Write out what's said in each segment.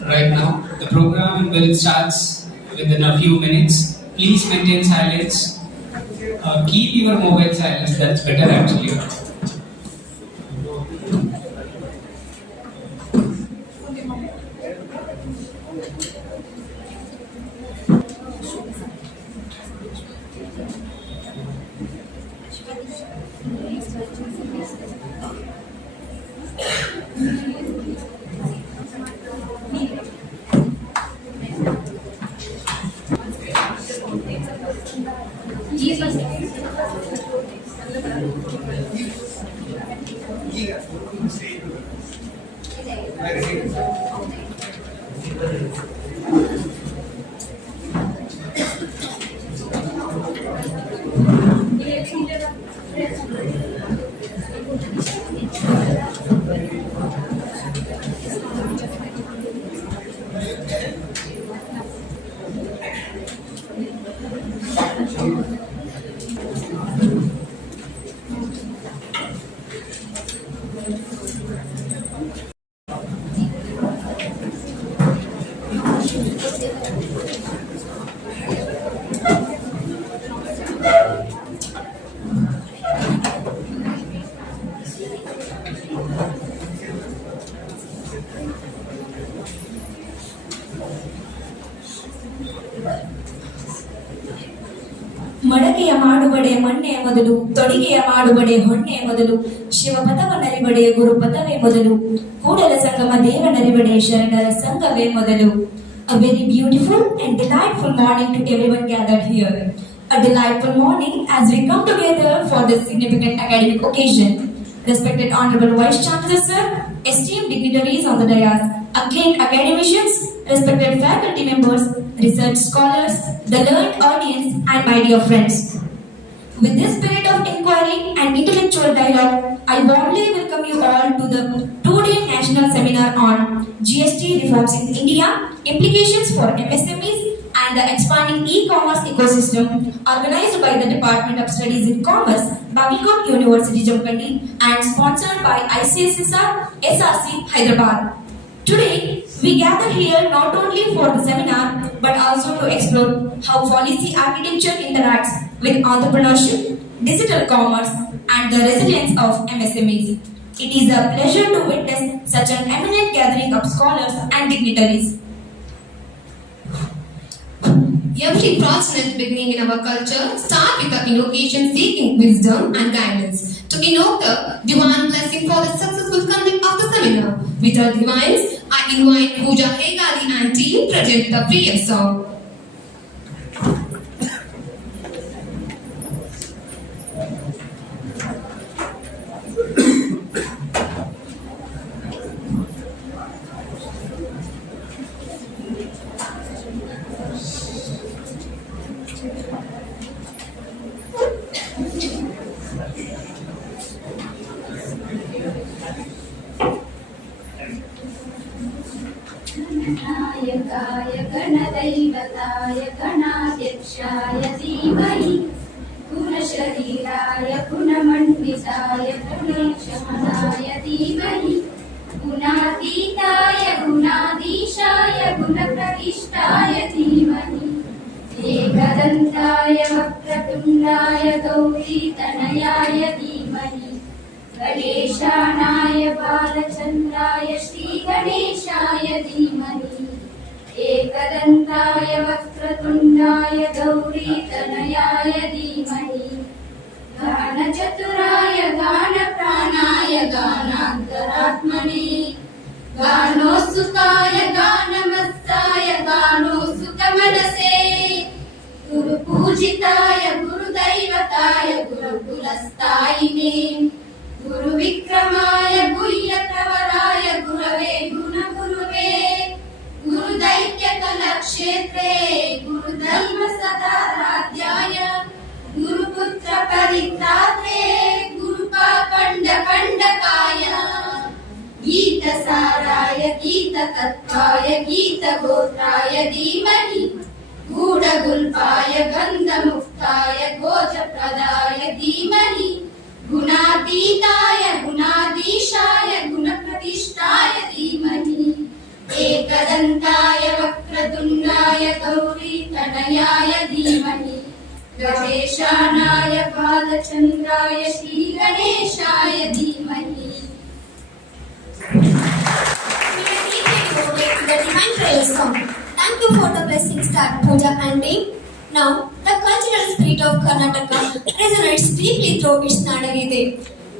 Right now. The program will start within a few minutes. Please maintain silence. Keep your mobile silence. That's better actually. ಮಡಕೆಯ ಮಾಡುಬಡೆ ಮಣ್ಣೆಯ ಮೊದಲು, ತೊಡಿಗೆಯ ಮಾಡುಬಡೆ ಹೊಣ್ಣೆಯ ಮೊದಲು, ಶಿವಪಥವನ್ನರಿಬಡೆಯ ಗುರುಪಥವೇ ಮೊದಲು, ಕೂಡಲ ಸಂಗಮ ದೇವನರಿಬಡೆ ಶರಣರ ಸಂಘವೇ ಮೊದಲು. A very beautiful and delightful morning to everyone gathered here. A delightful morning as we come together for this significant academic occasion. Respected Honorable Vice Chancellor Sir, esteemed dignitaries on the dais, acclaimed academicians, respected faculty members, research scholars, the learned audience, and my dear friends. With this spirit of inquiry and intellectual dialogue, I warmly welcome you all to the two-day national seminar on GST reforms in India, implications for MSMEs, and the expanding e-commerce ecosystem, organized by the Department of Studies in Commerce, Bagalkot University Social, and sponsored by ICSSR SRC Hyderabad. Today, we gather here not only for the seminar, but also to explore how policy architecture interacts with entrepreneurship, digital commerce, and the resilience of MSMEs. It is a pleasure to witness such an eminent gathering of scholars and dignitaries. Every fortunate beginning in our culture starts with the invocation seeking wisdom and guidance. To invoke the divine blessing for the successful conduct of the seminar. With our divines, I invite Pooja Hegali and team present the previous song. नायकाय गणदैवताय गणाध्यक्षाय धीमहि गुणशरीराय गुणमण्डिताय गुणेशमनाय धीमहि गुणातीताय गुणाधीशाय गुणप्रविष्टाय धीमहि एकदन्ताय वक्रतुण्डाय गौरीतनयाय धीमहि गणेशानाय बालचन्द्राय श्रीगणेशाय धीमहि एकदन्ताय वक्रतुण्डाय गौरीतनयाय धीमहि गानचतुराय गानप्राणाय गानान्तरात्मने गानोत्सुकाय गानमस्ताय गानोत्सुकमनसे गुरुपूजिताय गुरुदैवताय गुरुकुलस्थायिने गुरुविक्रमाय गुह्यप्रवराय गुरवे गुणगुरुवे गुरुदैत्यकलक्षेत्रे गुरुधर्मसदाराध्याय गुरुपुत्रपरित्रात्रे गुरुपाखण्डकण्डकाय गीतसाराय गीततत्त्वाय गीतगोत्राय धीमहि गूढगुल्पाय गन्धमुक्ताय गोजप्रदाय धीमहि गुणातीताय गुणाधीशाय गुणप्रतिष्ठाय धीमहि एकदन्ताय वक्रतुण्डाय गौरीतनयाय धीमहि गणेशानाय बालचन्द्राय श्रीगणेशाय धीमहि. The divine prayer song. Thank you for the blessing start, Pooja and team. Now, the cultural spirit of Karnataka resonates deeply through its Nadagide.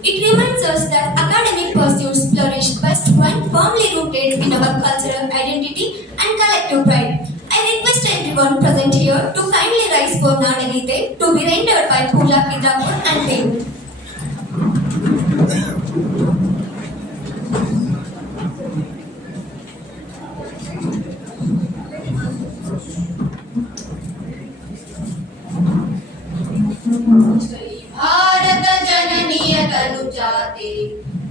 It reminds us that academic pursuits flourish best when firmly rooted in our cultural identity and collective pride. I request everyone present here to kindly rise for Nadagide to be rendered by Pooja Kidrapur and team. Bharat जननीय तनुजाते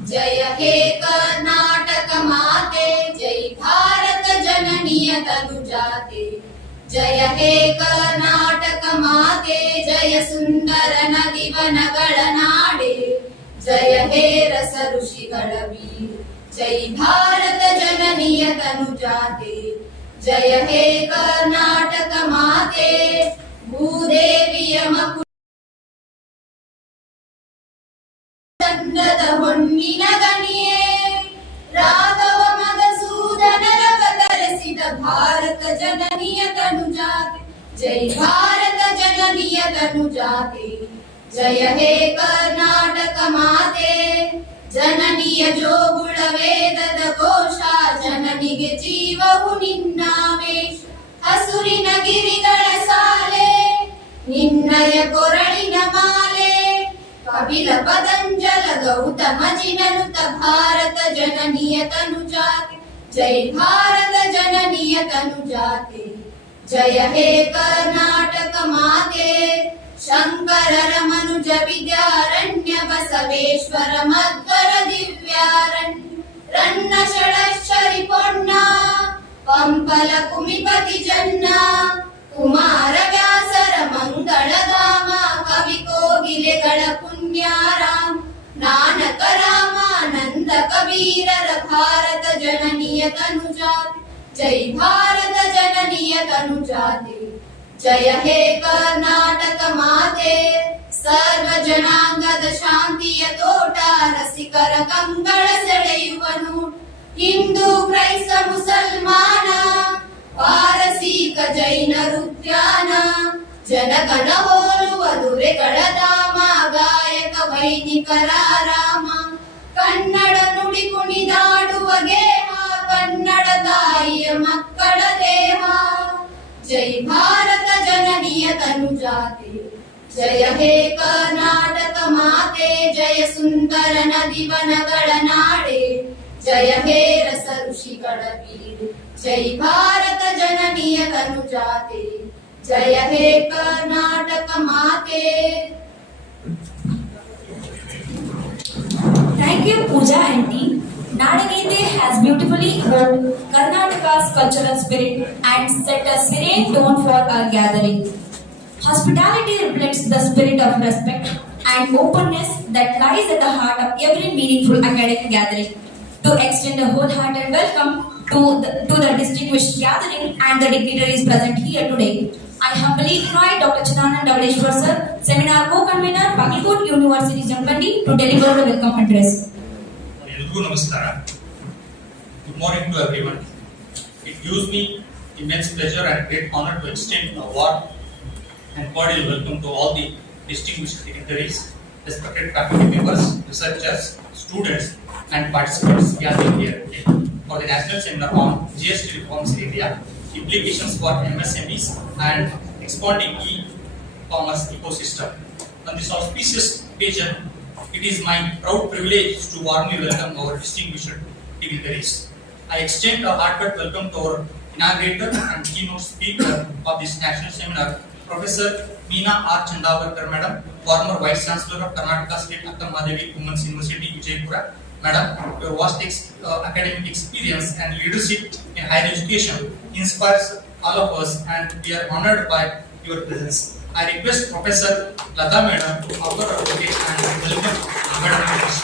जय हे कर्नाटक माते जय भारत जननीय तनुजाते जय हे कर्नाटक माते जय सुंदर नदी वनಗಳ ನಾಡೆ जय हे रस ಋಷಿಗಳ वीर जय भारत जननीय तनुजाते जय हे कर्नाटक माते ಭೂದೇವಿಯ ಚಂದ್ರದ ಹೊನ್ನಿನ ಗಣಿಯ जय भारत जननीय तनुजाते, जय हे कर्नाटक माते, ಜನನಿಯ ಜೋಗುಳ ವೇದದ ಘೋಷ, ಜನನಿಗೆ ಜೀವವು ನಿನ್ನಾವೇಶ. ಹಸುರಿನ ಗಿರಿಗಳ ಸಾಲೆ, ನಿನ್ನಯ ಕೊರಳಿನ ಮಾಲೆ, ಕಪಿಲ ಪದಂಜಲ ಗೌತಮ ಜಿನನುತ ಭಾರತ ಜನನಿಯ ತನುಜಾತೆ, ಜೈ ಭಾರತ ಜನನಿಯ ತನುಜಾತೆ, ಜಯ ಹೇ ಕರ್ನಾಟಕ ಮಾತೆ. ಶಂಕರರ ಮನುಜ ವಿದ್ಯಾರಣ್ಯ ಬಸವೇಶ್ವರ ಮಧ್ವರ ದಿವ್ಯಾರಣ್ಯ, ರನ್ನ ಷಡಕ್ಷರಿ ಪೊನ್ನ ಪಂಪಲ ಕುಮಿಪತಿ ಜನ್ನ, ಕುಮಾರ ವ್ಯಾಸರ ಮಂಗಳಧಾಮ, ಕವಿ ಕೋಗಿಲೆಗಳ ಪುಣ್ಯಾರಾಮ, ನಾನಕ ರಾಮಾನಂದ ಕಬೀರರ ಭಾರತ ಜನನಿಯ ತನುಜಾತೆ, ಜೈ ಭಾರತ ಜನನಿಯ ತನುಜಾತೆ, ಜಯ ಹೇ ಕರ್ನಾಟಕ ಮಾತೆ. ಸರ್ವ ಜನಾಂಗದ ಶಾಂತಿಯ ತೋಟ, ರಸಿಕರ ಕಂಗಳ ಸೆಳೆಯುವನು, ಹಿಂದೂ ಕ್ರೈಸ್ತ ಮುಸಲ್ಮಾನ, ಪಾರಸೀಕ ಜೈನರುದ್ಯಾನ, ಜನಗಣ ಹೋಲುವ ದುರೆಗಳ ಧಾಮ, ಗಾಯಕ ವೈನಿಕರ ರಾಮ, ಕನ್ನಡ ನುಡಿ ಕುಣಿದಾಡುವ ಗೇಹ, ಕನ್ನಡ ತಾಯಿಯ ಮಕ್ಕಳ ದೇಹ. ಜೈ ಭಾರತ ಜನನಿಯ ತನುಜಾತೆ, ಜಯ ಹೇ ಕರ್ನಾಟಕ ಮಾತೆ, ಜಯ ಸುಂದರ ನದಿವನಗಳ ನಾಡೆ, ಜಯ ಹೇ ರಸ ಋಷಿಗಳ ಬೀಡು, ಜೈ ಭಾರತ ಜನನಿಯ ತನುಜಾತೆ, ಜಯ ಹೇ ಕರ್ನಾಟಕ ಮಾತೆ. Thank you, Pooja and team. Nadagite has beautifully evoked Karnataka's cultural spirit and set a serene tone for our gathering. Hospitality reflects the spirit of respect and openness that lies at the heart of every meaningful academic gathering. To extend a wholehearted welcome to the distinguished gathering and the dignitaries present here today, I humbly invite Dr. Chidanand Davaleshwar sir, Seminar Co-Convener, Bagalkot University Jampandi, to deliver the welcome address. ಎಲ್ರಿಗೂ ನಮಸ್ಕಾರ. Good morning to everyone. It gives me immense pleasure and great honor to extend a warm and cordial welcome to all the distinguished dignitaries, respected faculty members, researchers, students and participants gathered here today for the National Seminar on GST Reforms in India, Implications for MSMEs and Expanding E-Commerce Ecosystem. On this auspicious occasion, it is my proud privilege to warmly welcome our distinguished dignitaries. I extend a heartfelt welcome to our inaugurator and keynote speaker of this national seminar, Professor Meena R. Chandavarkar Madam, former Vice Chancellor of Karnataka State Akkamadevi Women's University, Vijaypura. Madam, your vast academic experience and leadership in higher education inspires all of us, and we are honored by your presence. I request Professor Lata Madam to offer a bouquet and welcome Madam to this.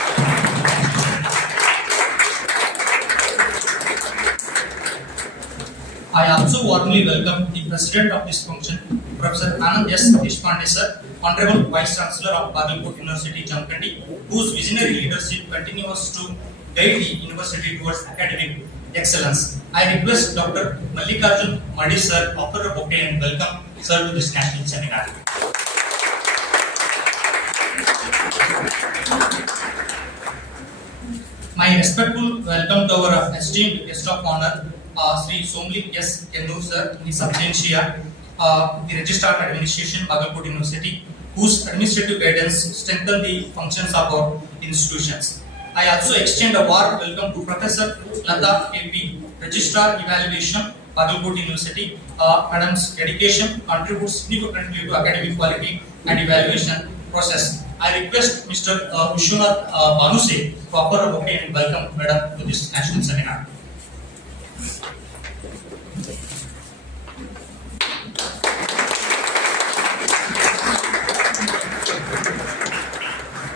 I also warmly welcome the President of this function, Professor Anand S. Deshpande sir, Honorable Vice Chancellor of Bagalkot University Jampandi, whose visionary leadership continues to guide the university towards academic excellence. I request Dr. Mallikarjun Madi sir offer a bouquet and welcome sir to this national seminar. My respectful welcome to our esteemed guest of honor, Sri Somlik S. Kendur sir, in his absentia, the Registrar of Administration, Bagalkot University, whose administrative guidance strengthen the functions of our institutions. I also extend a warm welcome to Professor Lata KP, Registrar Evaluation, Bagalkot University. Madam's dedication contributes significantly to academic quality and evaluation process. I request Mr. Vishwanath Banuse to offer a bouquet and welcome Madam to this national seminar.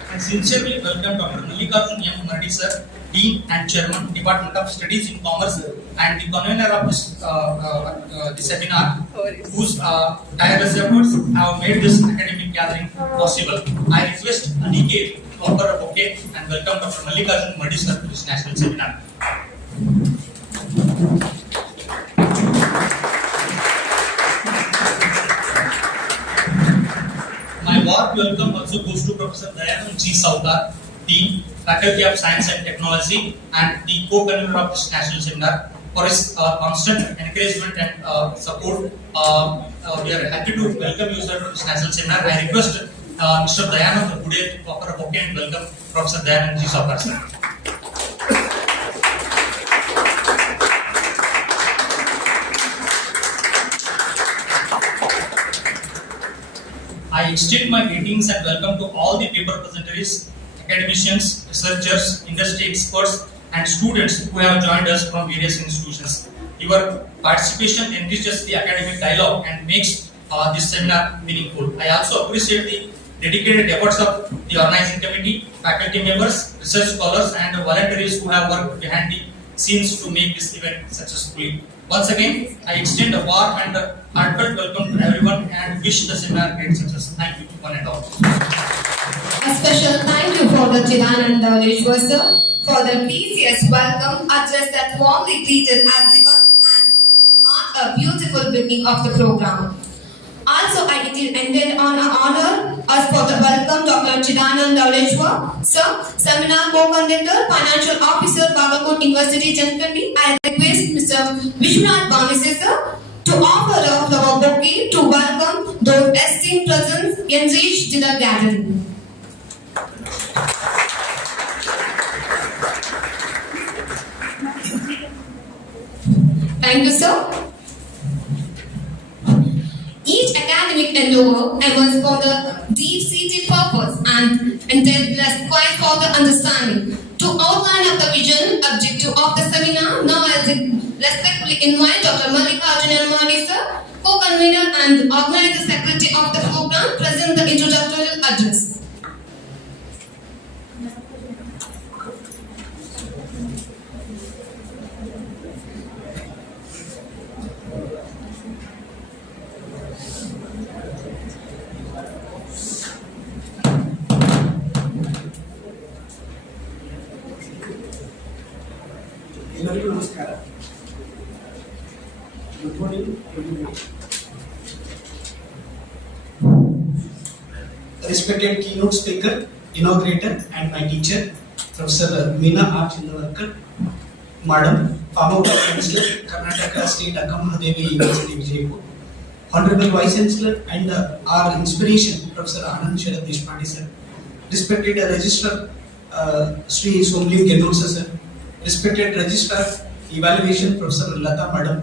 I sincerely welcome Dr. Mallikarjun M. Madi sir, Dean and Chairman, Department of Studies in Commerce, and the convener of this seminar, whose tireless efforts have made this academic gathering possible. I request Aniket to offer a bouquet and welcome Dr. Mallikarjun Madi sir to this national seminar. welcome also goes to Professor Dayanand G. Saukar, Dean, Faculty of Science and Technology, and the co-convener of this national seminar, for his constant encouragement and support. We are happy to welcome you, sir, to this national seminar. I request Mr. Dayanand Gude to offer a bouquet and welcome Professor Dayanand G. Saukar, sir. I extend my greetings and welcome to all the paper presenters, academicians, researchers, industry experts, and students who have joined us from various institutions. Your participation enriches the academic dialogue and makes this seminar meaningful. I also appreciate the dedicated efforts of the organizing committee, faculty members, research scholars, and volunteers who have worked behind the scenes to make this event successful. Once again, I extend a warm and heartfelt welcome to everyone and wish the seminar great success. Thank you, one and all. A special thank you for the Chidanand Dawleshwar sir for the gracious welcome address that warmly greeted everyone and marked a beautiful beginning of the program. Also, it is ended on an honor as for the welcome Dr. Chidanand Dawleshwar sir, Seminar Co-Conductor, Financial Officer, Bagalkot University Social. I request Mr. Vishwanath Bamise sir to offer a flower bouquet to welcome those esteemed presents enriched the gathering. Thank you, sir. Each academic endeavor emerges for the deep-seated purpose and entails quite for the understanding. To outline of the vision, objective of the seminar, now I respectfully invite Dr. Mallikarjunan Mani sir, co-convener and organizer secretary of the program, present the introductory address. ಎಲ್ಲರಿಗೂ ನಮಸ್ಕಾರ. Good morning. Respected keynote speaker, inaugurator, and my teacher, Professor Meena R. Chindavarkar, Madam, former Chancellor, Karnataka State Akamahadevi University, Vijaypur, Honorable Vice Chancellor, and our inspiration, Professor Anand Sharad Deshpande sir, respected Registrar Sri Somlim Gedursa sir, respected Registrar Evaluation Professor Lata Madam,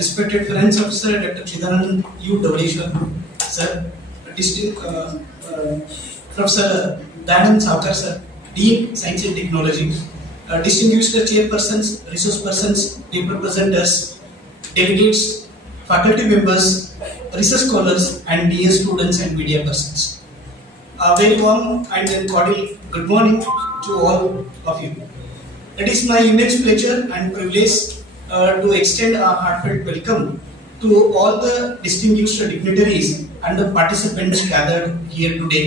respected Finance Officer Dr. Chidanand U. Dawleshwar sir, Professor Dayanand Saukar sir, Dean Science and Technology, distinguished chairpersons, resource persons, paper presenters, delegates, faculty members, research scholars, and dear students and media persons. A very warm and cordial good morning to all of you. It is my immense pleasure and privilege to extend a heartfelt welcome to all the distinguished dignitaries and the participants gathered here today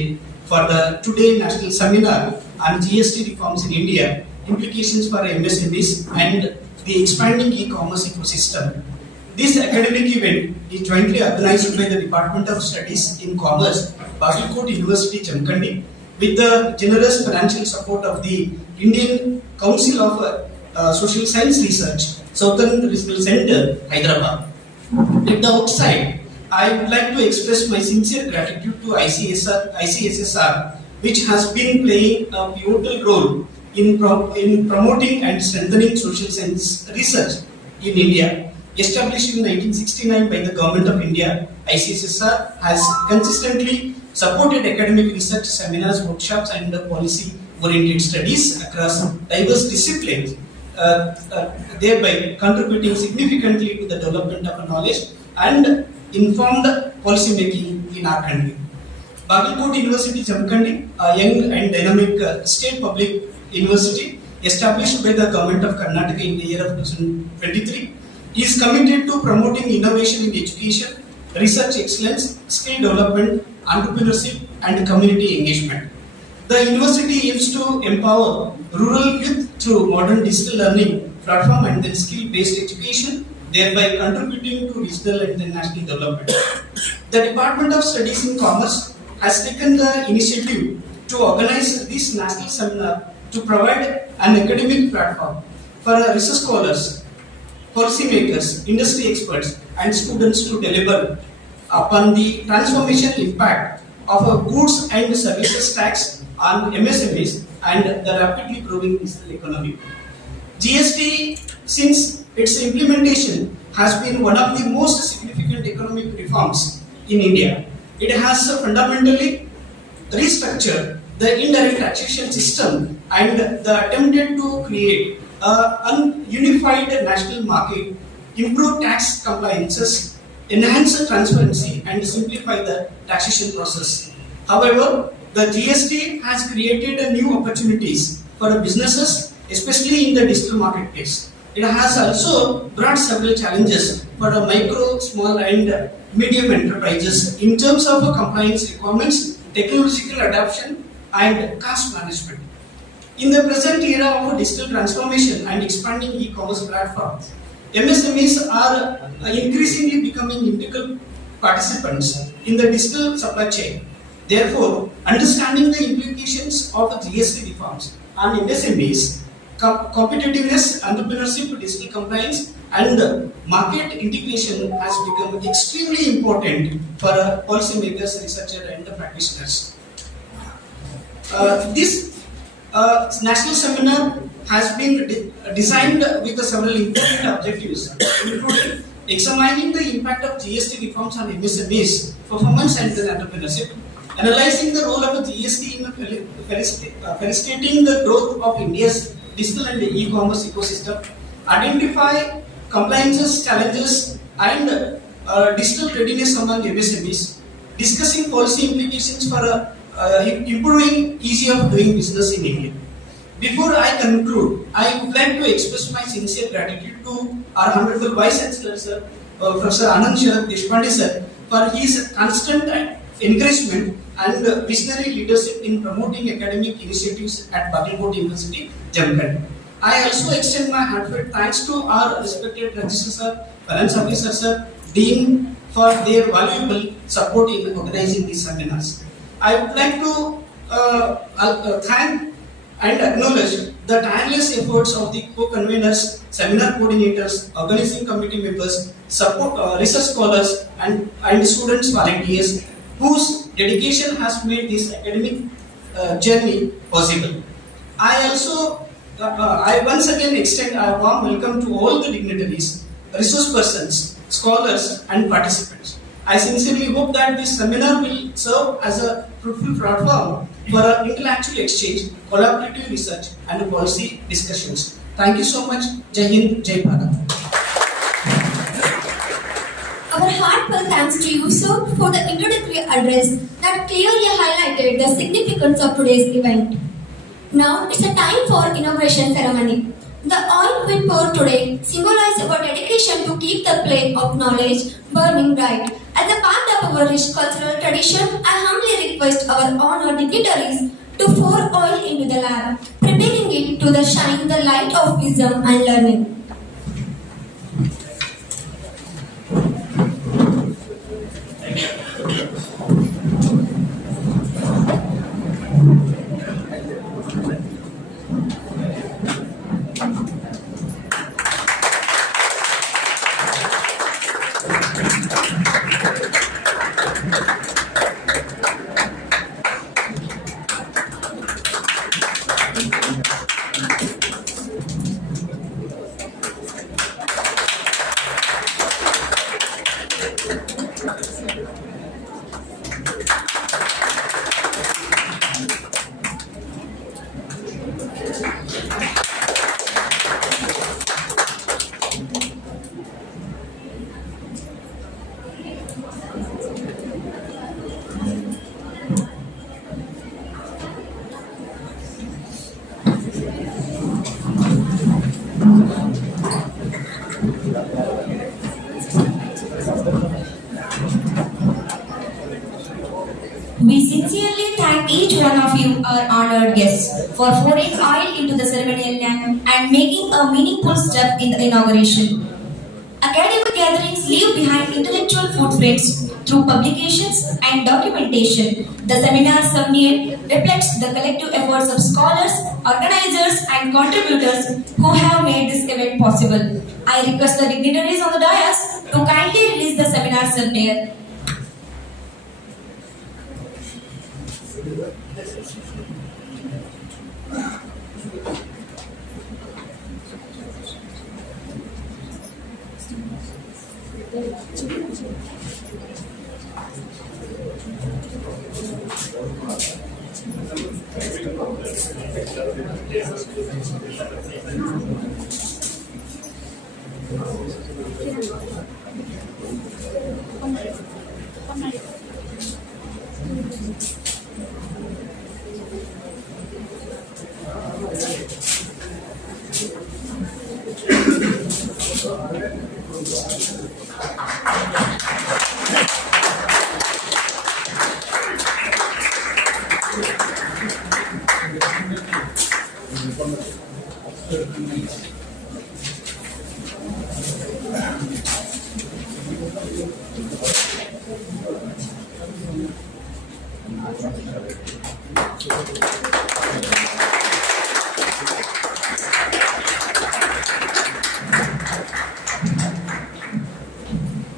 for the Today National Seminar on GST reforms in India, implications for MSMEs and the expanding e-commerce ecosystem. This academic event is jointly organized by the Department of Studies in Commerce, Bagalkot University Jamkandi, with the generous financial support of the Indian Council of Social Science Research, Southern Regional Center, Hyderabad. At the outside, I would like to express my sincere gratitude to ICSSR, which has been playing a pivotal role in promoting and strengthening social science research in India. Established in 1969 by the Government of India, ICSSR has consistently supported academic research, seminars, workshops, and policy-oriented studies across diverse disciplines, thereby contributing significantly to the development of knowledge and informed policy making in our country. Bagalkot University Jamkandi, a young and dynamic state public university established by the Government of Karnataka in the year of 2023, is committed to promoting innovation in education, research excellence, skill development, entrepreneurship, and community engagement. The university aims to empower rural youth through modern digital learning platform and then skill-based education, thereby contributing to regional and national development. The Department of Studies in Commerce has taken the initiative to organize this national seminar to provide an academic platform for research scholars, policymakers, industry experts, and students to deliver upon the transformational impact of a goods and services tax on MSMEs and the rapidly growing digital economy. GST, since its implementation, has been one of the most significant economic reforms in India. It has fundamentally restructured the indirect taxation system and attempted to create a unified national market, improve tax compliances, enhance transparency, and simplify the taxation process. However, the GST has created new opportunities for businesses, especially in the digital marketplace. It has also brought several challenges for micro, small, and medium enterprises in terms of compliance requirements, technological adoption, and cost management. In the present era of digital transformation and expanding e-commerce platforms, MSMEs are increasingly becoming integral participants in the digital supply chain. Therefore, understanding the implications of GST reforms on MSMEs, competitiveness, entrepreneurship, digital compliance, and market integration has become extremely important for policymakers, researchers, and the practitioners. This national seminar has been designed with several important objectives, including examining the impact of GST reforms on MSMEs, performance, and entrepreneurship, analyzing the role of GST in facilitating the growth of India's digital and e-commerce ecosystem, identify compliance challenges and digital readiness among MSMEs, discussing policy implications for improving ease of doing business in India. Before I conclude, I would like to express my sincere gratitude to our Honorable Vice Chancellor, Sir, Professor Anand Sharad Deshpande, Sir, for his constant encouragement and visionary leadership in promoting academic initiatives at Bagalkot University, Jammu. I also extend my heartfelt thanks to our respected Registrar Sir, Finance Officer Sir, Dean for their valuable support in organizing these seminars. I would like to thank and acknowledge the tireless efforts of the co-conveners, seminar coordinators, organizing committee members, support research scholars, and students volunteers whose dedication has made this academic journey possible. I once again extend a warm welcome to all the dignitaries, resource persons, scholars, and participants. I sincerely hope that this seminar will serve as a fruitful platform for intellectual exchange, collaborative research, and policy discussions. Thank you so much. Jai Hind, Jai Bharat. Our heartfelt thanks to you, sir, for the introductory address that clearly highlighted the significance of today's event. Now it's a time for inauguration ceremony. The oil we pour today symbolizes our dedication to keep the flame of knowledge burning bright. As a part of our rich cultural tradition, I humbly request our honored dignitaries to pour oil into the lamp, preparing it to shine the light of wisdom and learning. We sincerely thank each one of you, our honored guests, for pouring oil into the ceremonial lamp and making a meaningful step in the inauguration. Academic gatherings leave behind intellectual footprints through publications and documentation. The seminar summit reflects the collective efforts of scholars, organizers, and contributors who have made this event possible. I request the dignitaries on the dais to kindly release the seminar summit.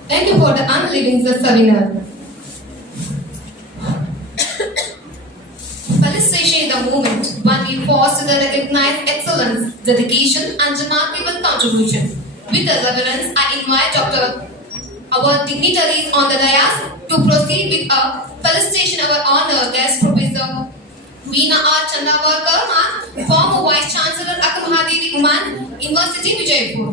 Thank you for the unleading the seminar. Felicitation is the moment when we pause to recognize excellence, dedication, and remarkable contribution. With the reverence, I invite our dignitaries on the dais to proceed with a felicitation of our honored guest, Professor Veena R. Chandavarkar, former Vice Chancellor, Akkamahadevi Women University, Vijaypur.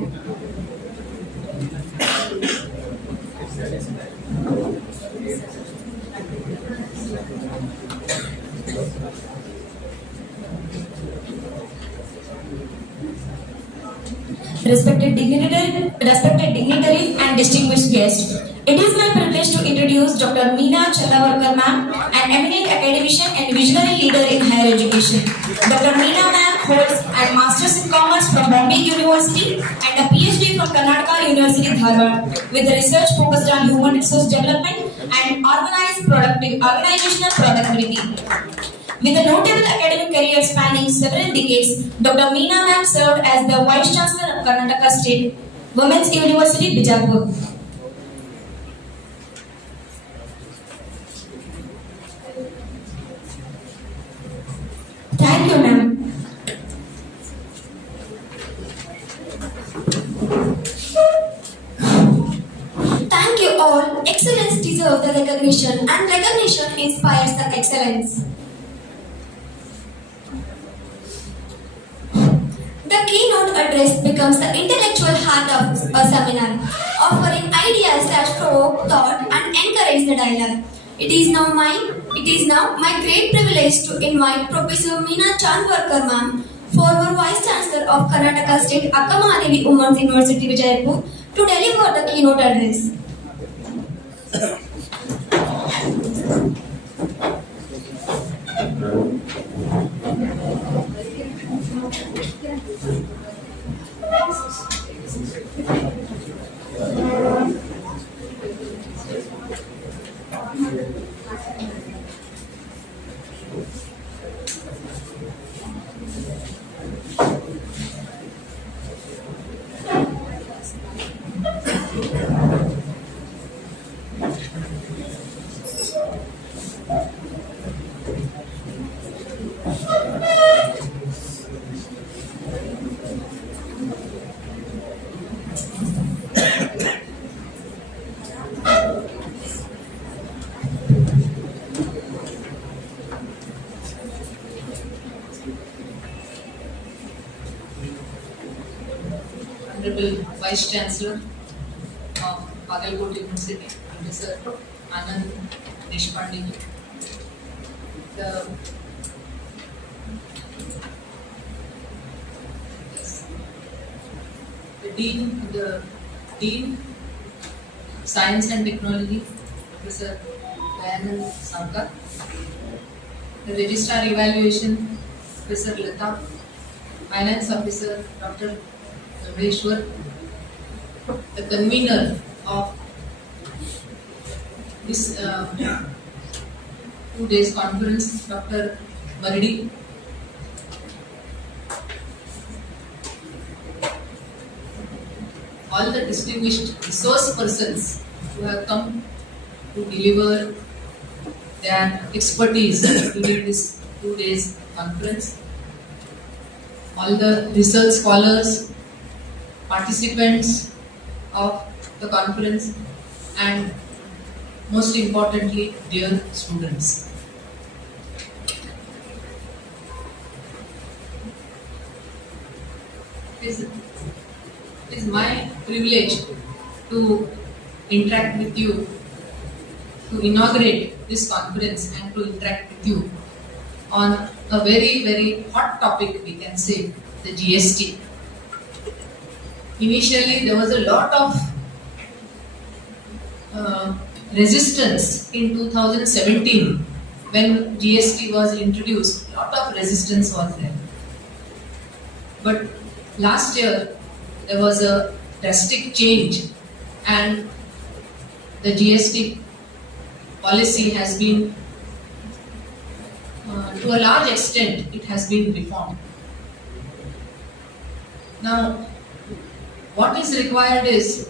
Respected dignitaries and distinguished guests, it is my privilege to introduce Dr. Veena Chandavarkar ma'am, an eminent academician and visionary leader in higher education. Dr. Veena ma'am holds a Masters in Commerce from Bombay University and a PhD from Karnataka University, Dharwad, with research focused on human resource development and organizational productivity. With a notable academic career spanning several decades, Dr. Veena ma'am served as the Vice Chancellor of Karnataka State Women's University, Bijapur. Thank you, ma'am. Thank you all. Excellence deserves the recognition, and recognition inspires the excellence. The keynote address becomes the intellectual heart of a seminar, offering ideas that provoke thought and encourage the dialogue. It is now my great privilege to invite Professor Veena Chandavarkar ma'am, former Vice Chancellor of Karnataka State Akkamahadevi Women's University, Vijaypur, to deliver the keynote address. Honorable Vice Chancellor of Bagalkot University, Professor Anand Deshpande, the Dean Science and Technology, Professor Dayanand Sankar, the Registrar Evaluation, Professor Lata, Finance Officer, Dr. Rameshwar, the convener of this 2 days conference, Dr. Mardi. All the distinguished resource persons who have come to deliver their expertise during this 2 days conference, all the research scholars, participants of the conference, and most importantly, dear students. It is my privilege to interact with you, to inaugurate this conference and to interact with you on a very, very hot topic, we can say, the GST. Initially, there was a lot of resistance in 2017 when GST was introduced. A lot of resistance was there. But last year, there was a drastic change, and the GST policy has been, to a large extent, it has been reformed. Now, what is required is,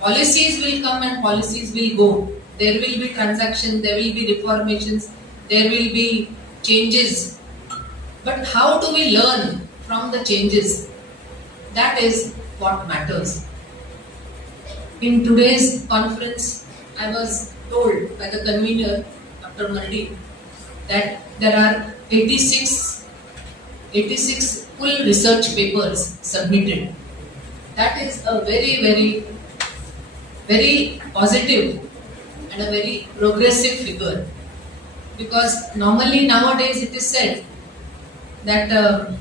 policies will come and policies will go. There will be transactions, there will be reformations, there will be changes. But how do we learn from the changes? That is what matters. In today's conference, I was told by the convener, Dr. Mardi, that there are 86 full research papers submitted. That is a very, very, very positive and a very progressive figure. Because normally nowadays it is said that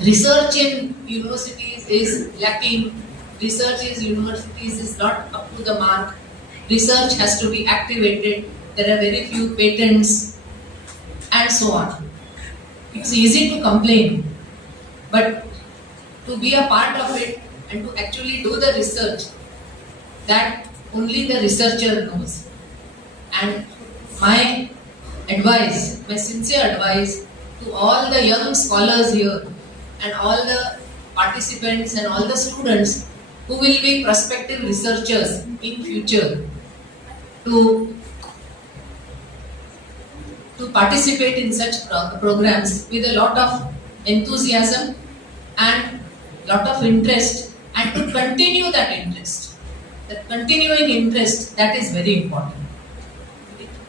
research in universities is lacking, research in universities is not up to the mark, research has to be activated, there are very few patents, and so on. It's easy to complain, but to be a part of it and to actually do the research, that only the researcher knows. And my advice, my sincere advice to all the young scholars here and all the participants and all the students who will be prospective researchers in future to participate in such programs with a lot of enthusiasm and lot of interest, and to continue that interest. That continuing interest, that is very important.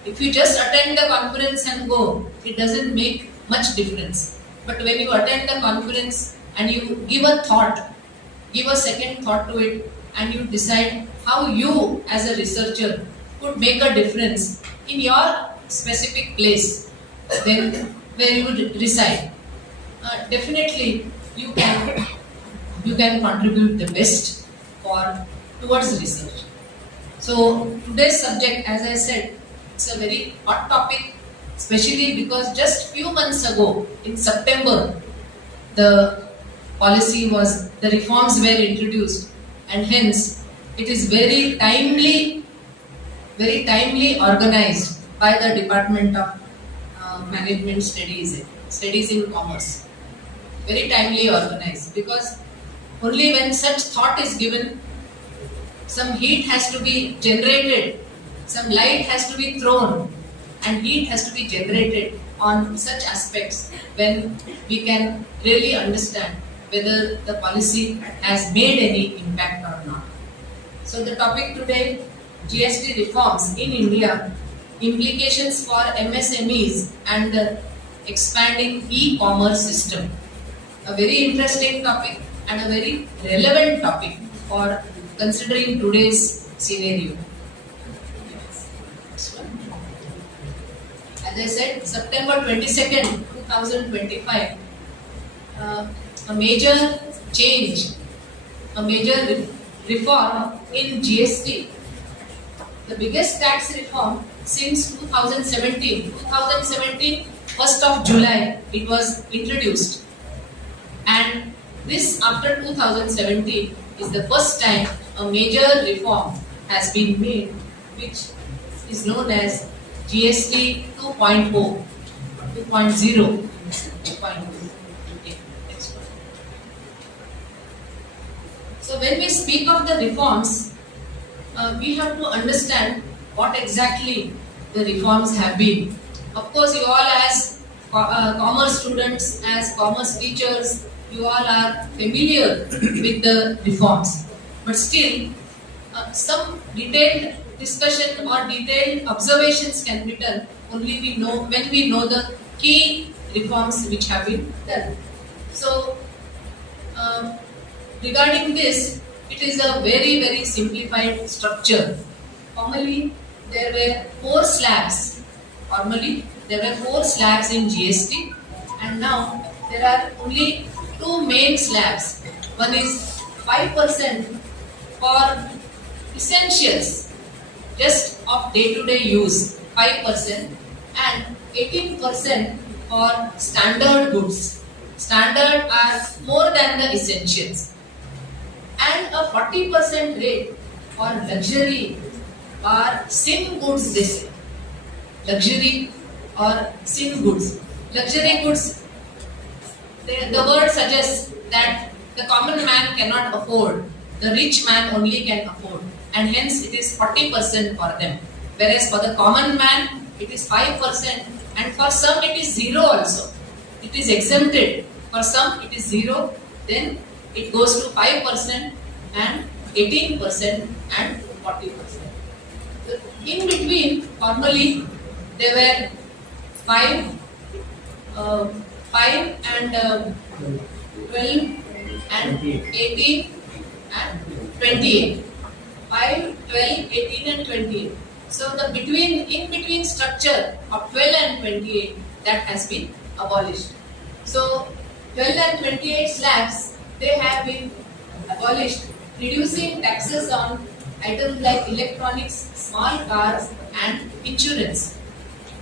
If you just attend the conference and go, it doesn't make much difference. But when you attend the conference and you give a thought, give a second thought to it, and you decide how you as a researcher could make a difference in your specific place, then where you reside, definitely you can contribute the best towards research. So today's subject, as I said, it's a very hot topic, especially because just few months ago, in September, the reforms were introduced, and hence it is very timely organized by the Department of Management Studies in Commerce. Very timely organized, because only when such thought is given, some heat has to be generated, some light has to be thrown, and heat has to be generated on such aspects, when we can really understand whether the policy has made any impact or not. So the topic today, GST reforms in India, implications for MSMEs and the expanding e-commerce system. A very interesting topic and a very relevant topic for considering today's scenario. As I said, September 22nd, 2025, a major change, a major reform in GST. The biggest tax reform since 2017. 2017, 1st of July, it was introduced. And This, after 2017, is the first time a major reform has been made, which is known as GST 2.0, 2.0. So when we speak of the reforms, we have to understand what exactly the reforms have been. Of course, you all as commerce students, as commerce teachers, you all are familiar with the reforms. But still, some detailed discussion or detailed observations can be done only when we know the key reforms which have been done. So, regarding this, it is a very, very simplified structure. Formerly, there were 4 slabs. Normally, there were 4 slabs in GST, and now there are only 2 main slabs. One is 5% for essentials, just of day-to-day use, 5%, and 18% for standard goods. Standard are more than the essentials. And a 40% rate for luxury or sin goods, they say. Luxury or sin goods. Luxury goods, the word suggests that the common man cannot afford, the rich man only can afford, and hence it is 40% for them. Whereas for the common man, it is 5%, and for some it is 0 also. It is exempted. For some it is 0, then it goes to 5% and 18% and 40%. In between, formally, there were 5 and 12 and 18 and 28. 5, 12, 18 and 28. So the in between structure of 12 and 28, that has been abolished. So 12 and 28 slabs, they have been abolished, reducing taxes on items like electronics, small cars and insurance.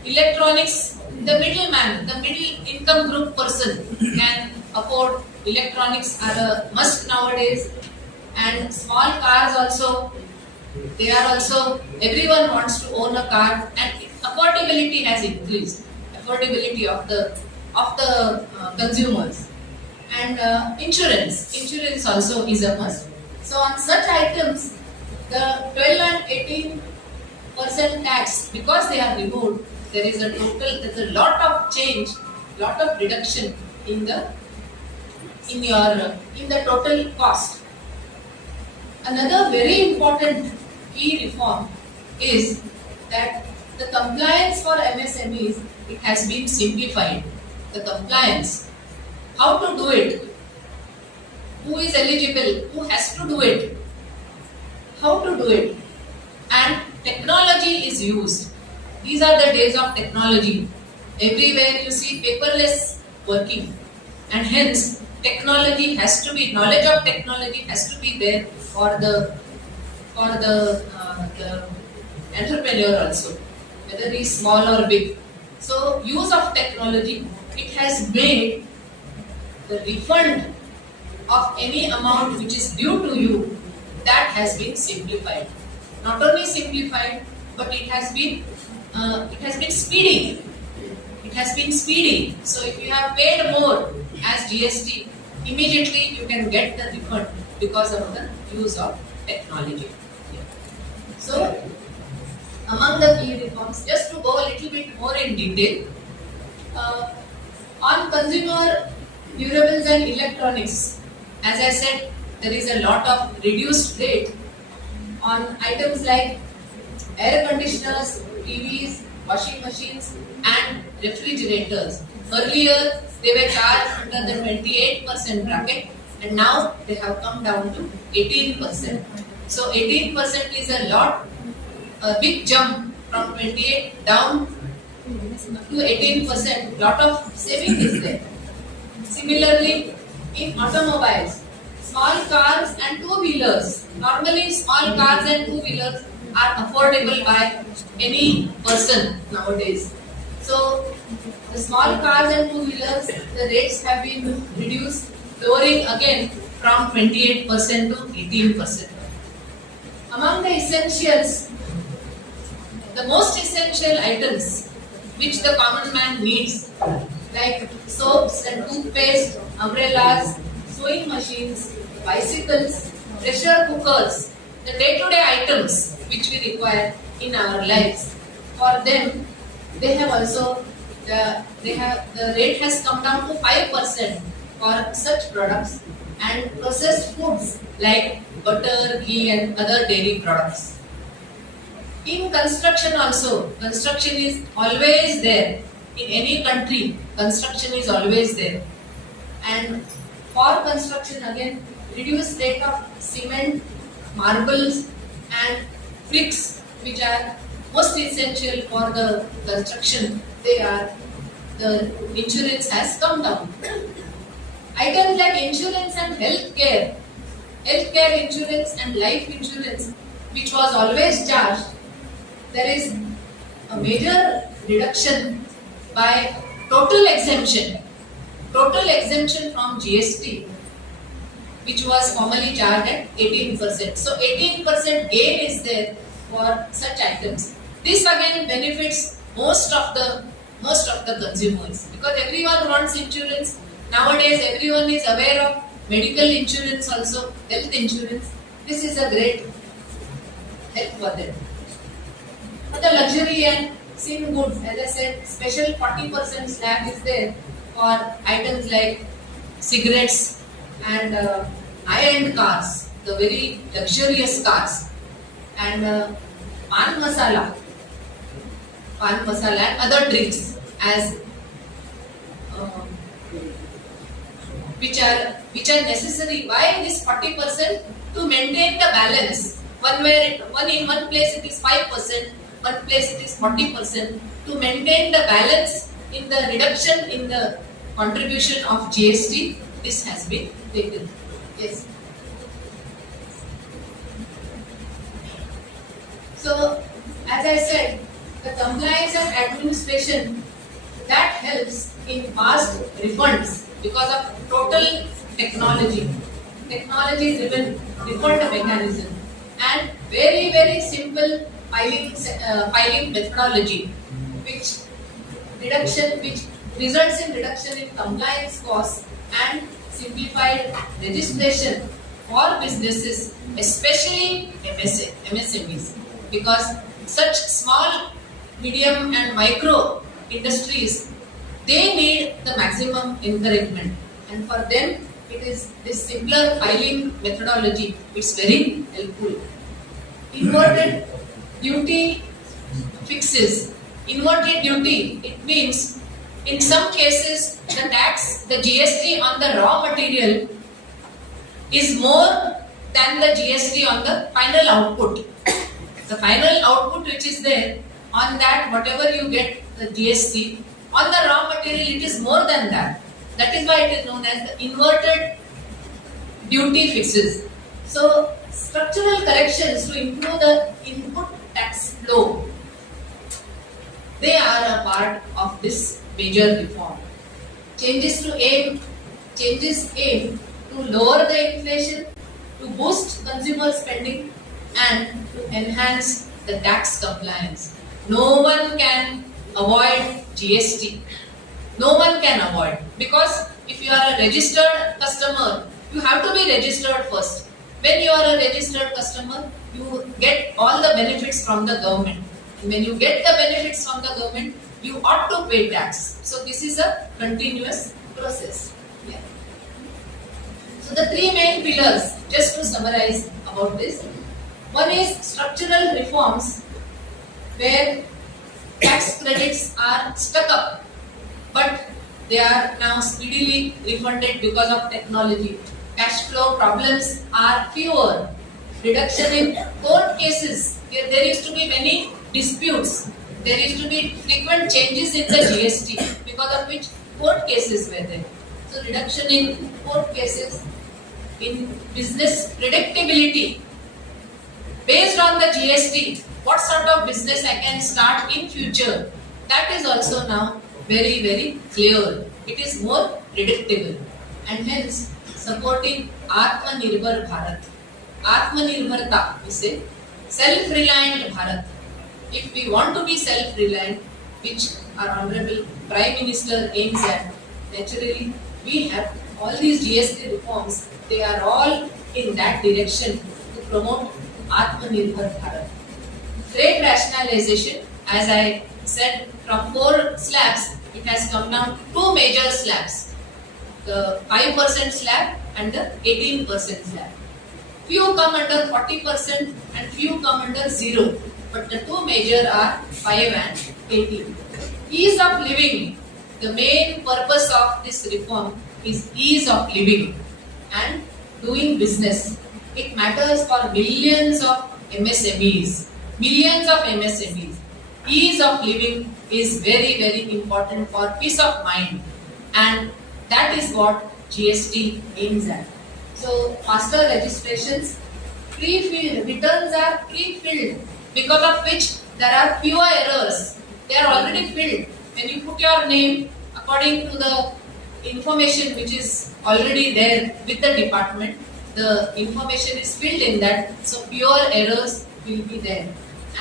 Electronics, the middleman, the middle income group person can afford. Electronics are a must nowadays, and small cars also, they are also, everyone wants to own a car, and affordability has increased, affordability of the consumers. And insurance also is a must. So on such items, the 12 and 18% tax, because they are removed, there's a lot of change, lot of reduction in the total cost. Another very important key reform is that the compliance for MSMEs, it has been simplified. The compliance, how to do it, who is eligible, who has to do it, how to do it, and technology is used. These are the days of technology. Everywhere you see paperless working, and hence technology has to be, knowledge of technology has to be there for the entrepreneur also, whether he is small or big. So use of technology, it has made the refund of any amount which is due to you, that has been simplified. Not only simplified, but it has been speedy. It has been speedy. So if you have paid more as GST, immediately you can get the refund because of the use of technology. So among the key reforms, just to go a little bit more in detail, on consumer durables and electronics, as I said, there is a lot of reduced rate on items like air conditioners, TVs, washing machines and refrigerators. Earlier, they were charged under the 28% bracket, and now they have come down to 18%. So 18% is a big jump from 28 down to 18%. Lot of saving is there. Similarly, in automobiles, small cars and two-wheelers. Normally, small cars and two-wheelers are affordable by any person nowadays. So, the small cars and two-wheelers, the rates have been reduced lowering again from 28% to 18%. Among the essentials, the most essential items which the common man needs, like soaps and toothpaste, umbrellas, sewing machines, bicycles, pressure cookers, the day-to-day items which we require in our lives. For them, they have also the rate has come down to 5% for such products, and processed foods like butter, ghee, and other dairy products. In construction also, construction is always there. In any country, construction is always there. And for construction again, reduced rate of cement, marbles and bricks, which are most essential for the construction, the insurance has come down. Items like insurance and healthcare insurance and life insurance, which was always charged, there is a major reduction by total exemption from GST, which was formerly charged at 18%. So 18% gain is there for such items. This again benefits most of the consumers, because everyone wants insurance. Nowadays everyone is aware of medical insurance also, health insurance. This is a great help for them. For the luxury and sin goods, as I said, special 40% slab is there for items like cigarettes and high-end cars, the very luxurious cars, and pan masala and other drinks as which are necessary. Why this 40%? To maintain the balance. In one place it is 5%, one place it is 40%. To maintain the balance in the reduction in the contribution of GST, this has been taken. Yes. So, as I said, the compliance and administration, that helps in fast refunds because of total technology-driven refund mechanism, and very, very simple filing methodology, which results in reduction in compliance costs and simplified registration for businesses, especially MSMEs, because such small, medium and micro industries, they need the maximum encouragement, and for them it is this simpler filing methodology. It's very helpful. Inverted duty fixes. Inverted duty, it means in some cases the GST on the raw material is more than the GST on the final output. The final output which is there, on that whatever you get the GST, on the raw material it is more than that. That is why it is known as the inverted duty fixes. So structural corrections to improve the input tax flow, they are a part of this major reform. Changes aim to lower the inflation, to boost consumer spending and to enhance the tax compliance. No one can avoid GST. No one can avoid, because if you are a registered customer, you have to be registered first. When you are a registered customer, you get all the benefits from the government. And when you get the benefits from the government, you ought to pay tax. So this is a continuous process. Yeah. So the three main pillars, just to summarize about this. One is structural reforms, where tax credits are stuck up, but they are now speedily refunded because of technology. Cash flow problems are fewer. Reduction in court cases. There used to be many disputes. There used to be frequent changes in the GST, because of which court cases were there. So reduction in court cases, in business predictability. Based on the GST, what sort of business I can start in future, that is also now very, very clear. It is more predictable, and hence supporting Atmanirbhar Bharat. Atmanirbharta, we say, self-reliant Bharat. If we want to be self-reliant, which our Honorable Prime Minister aims at, naturally we have all these GST reforms, they are all in that direction to promote Atmanirbhar Bharat. Trade rationalization, as I said, from 4 slabs, it has come down to 2 major slabs. The 5% slab and the 18% slab. Few come under 40% and few come under 0. But the 2 major are 5 and 18. Ease of living. The main purpose of this reform is ease of living and doing business. It matters for millions of MSMEs. Millions of MSMEs. Ease of living is very, very important for peace of mind. And that is what GST aims at. So, faster registrations, pre-filled, returns are pre-filled, because of which there are fewer errors. They are already filled. When you put your name according to the information which is already there with the department, the information is filled in that, so fewer errors will be there.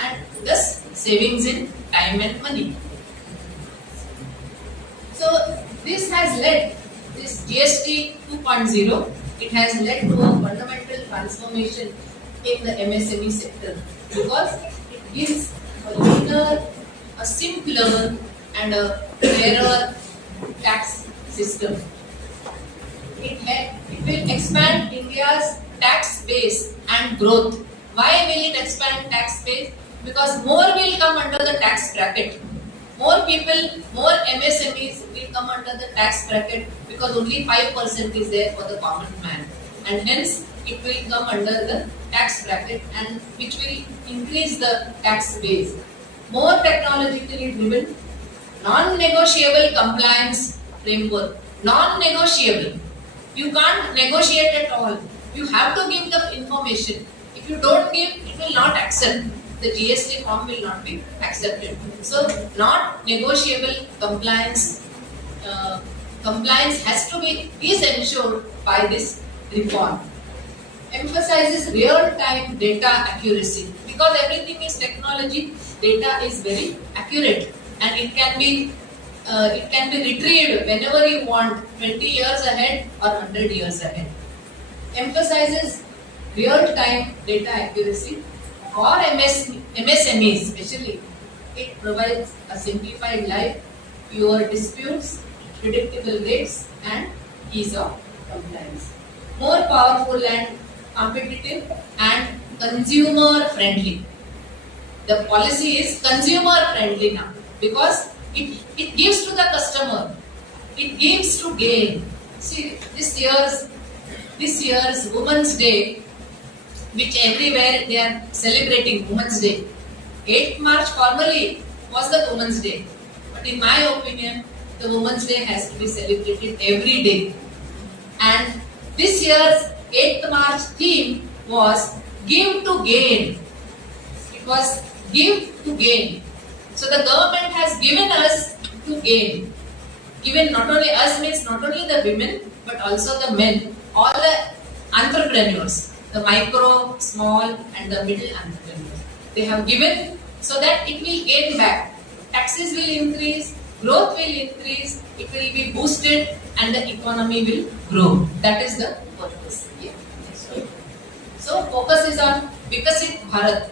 And thus savings in time and money. So this has led, this GST 2.0, it has led to a fundamental transformation in the MSME sector, because it gives a leaner, a simpler and a fairer tax system. It will expand India's tax base and growth. Why will it expand tax base? Because more will come under the tax bracket. More people, more MSMEs will come under the tax bracket, because only 5% is there for the common man. And hence, it will come under the tax bracket, and which will increase the tax base. More technologically driven, non-negotiable compliance framework. Non-negotiable. You can't negotiate at all. You have to give the information. If you don't give, it will not accept. The GST form will not be accepted. So, not negotiable compliance. Compliance has to be ensured by this reform. Emphasizes real-time data accuracy, because everything is technology. Data is very accurate, and it can be retrieved whenever you want, 20 years ahead or 100 years ahead. Emphasizes real-time data accuracy. For MSMEs especially, it provides a simplified life, fewer disputes, predictable rates and ease of compliance. More powerful and competitive and consumer friendly. The policy is consumer friendly now, because it gives to the customer, it gives to gain. See, this year's Women's Day, which everywhere they are celebrating Women's Day. 8th March formally was the Women's Day. But in my opinion, the Women's Day has to be celebrated every day. And this year's 8th March theme was Give to Gain. It was Give to Gain. So the government has given us to gain. Given not only us means not only the women, but also the men, all the entrepreneurs, the micro, small and the middle entrepreneurs. They have given so that it will gain back. Taxes will increase, growth will increase, it will be boosted and the economy will grow. That is the purpose. Yeah. So focus is on Vikasit Bharat.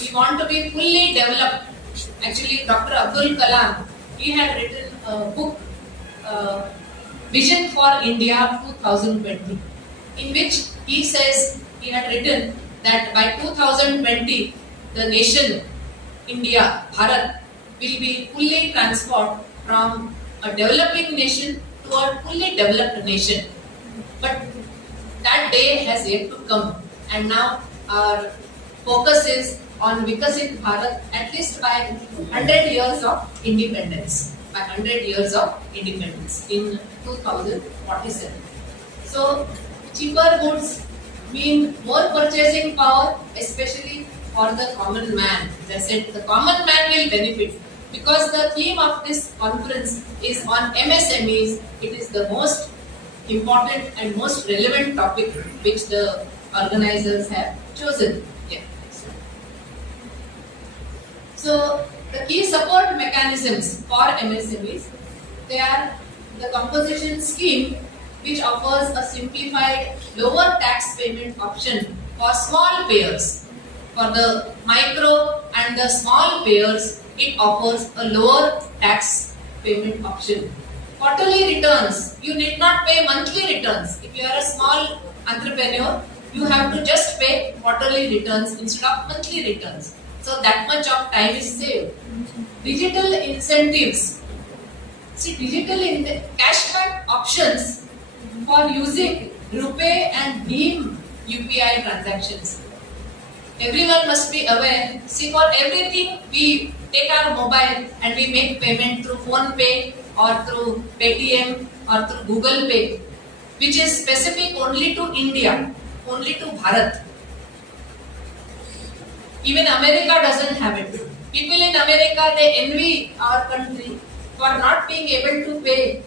We want to be fully developed. Actually, Dr. Abdul Kalam, he had written a book, Vision for India 2020, in which he says, he had written that by 2020, the nation, India, Bharat, will be fully transformed from a developing nation to a fully developed nation. But that day has yet to come, and now our focus is on Vikasit Bharat, at least by 100 years of independence. By 100 years of independence in 2047. So, cheaper goods mean more purchasing power, especially for the common man. As I said, the common man will benefit, because the theme of this conference is on MSMEs. It is the most important and most relevant topic which the organizers have chosen. Yeah. So the key support mechanisms for MSMEs, they are the composition scheme, which offers a simplified lower tax payment option for small payers. For the micro and the small payers, it offers a lower tax payment option. Quarterly returns, you need not pay monthly returns. If you are a small entrepreneur, you have to just pay quarterly returns instead of monthly returns. So that much of time is saved. Digital incentives. See, digital cashback options for using RuPay and Beam UPI transactions. Everyone must be aware. See, for everything we take our mobile and we make payment through PhonePe or through Paytm or through Google Pay, which is specific only to India, only to Bharat. Even America doesn't have it. People in America, they envy our country for not being able to pay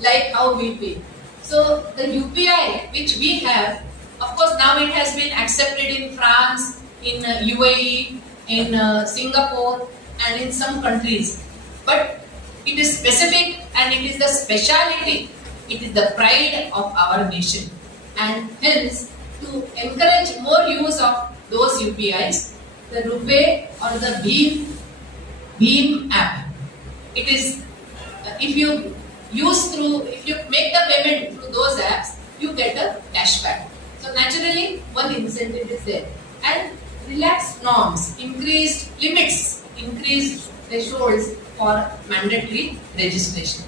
like how we pay. So the UPI which we have, of course now it has been accepted in France, in UAE, in Singapore and in some countries. But it is specific and it is the speciality, it is the pride of our nation. And hence, to encourage more use of those UPIs, the RuPay or the Beam app, it is, if you make the payment through those apps, you get a cashback. So naturally, one incentive is there. And relaxed norms, increased limits, increased thresholds for mandatory registration.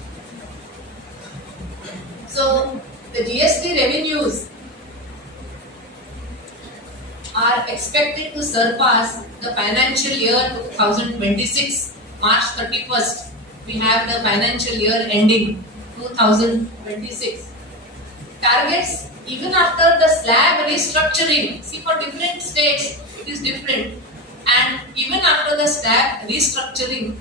So the GST revenues are expected to surpass the financial year 2026, March 31st. We have the financial year ending 2026. Targets, even after the slab restructuring, see, for different states it is different, and even after the slab restructuring,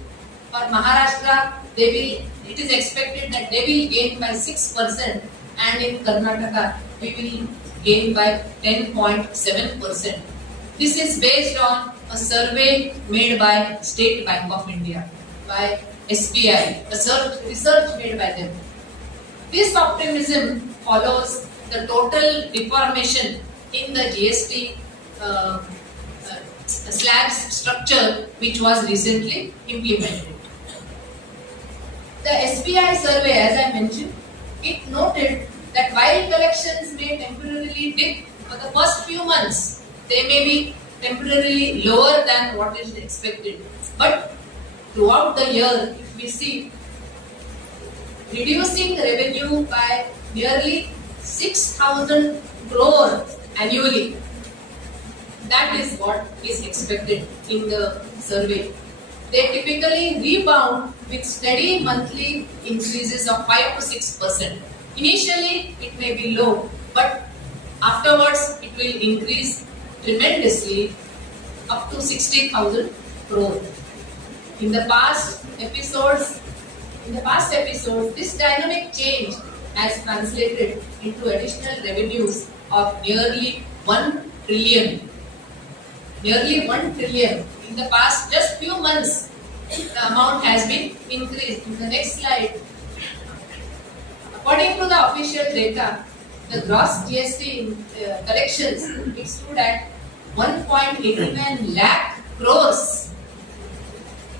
for Maharashtra, it is expected that they will gain by 6%, and in Karnataka we will gain by 10.7%. This is based on a survey made by State Bank of India, by SBI, a research made by them. This optimism follows the total reformation in the GST slabs structure which was recently implemented. The SBI survey, as I mentioned, it noted that while collections may temporarily dip for the first few months, they may be temporarily lower than what is expected. But throughout the year, if we see, reducing revenue by nearly 6,000 crore annually, that is what is expected in the survey. They typically rebound with steady monthly increases of 5 to 6%. Initially, it may be low, but afterwards it will increase tremendously up to 60,000 crore. In the past episodes, this dynamic change has translated into additional revenues of nearly 1 trillion. Nearly 1 trillion. In the past just few months, the amount has been increased. In the next slide, according to the official data, the gross GST collections, it stood at 1.89 lakh crores.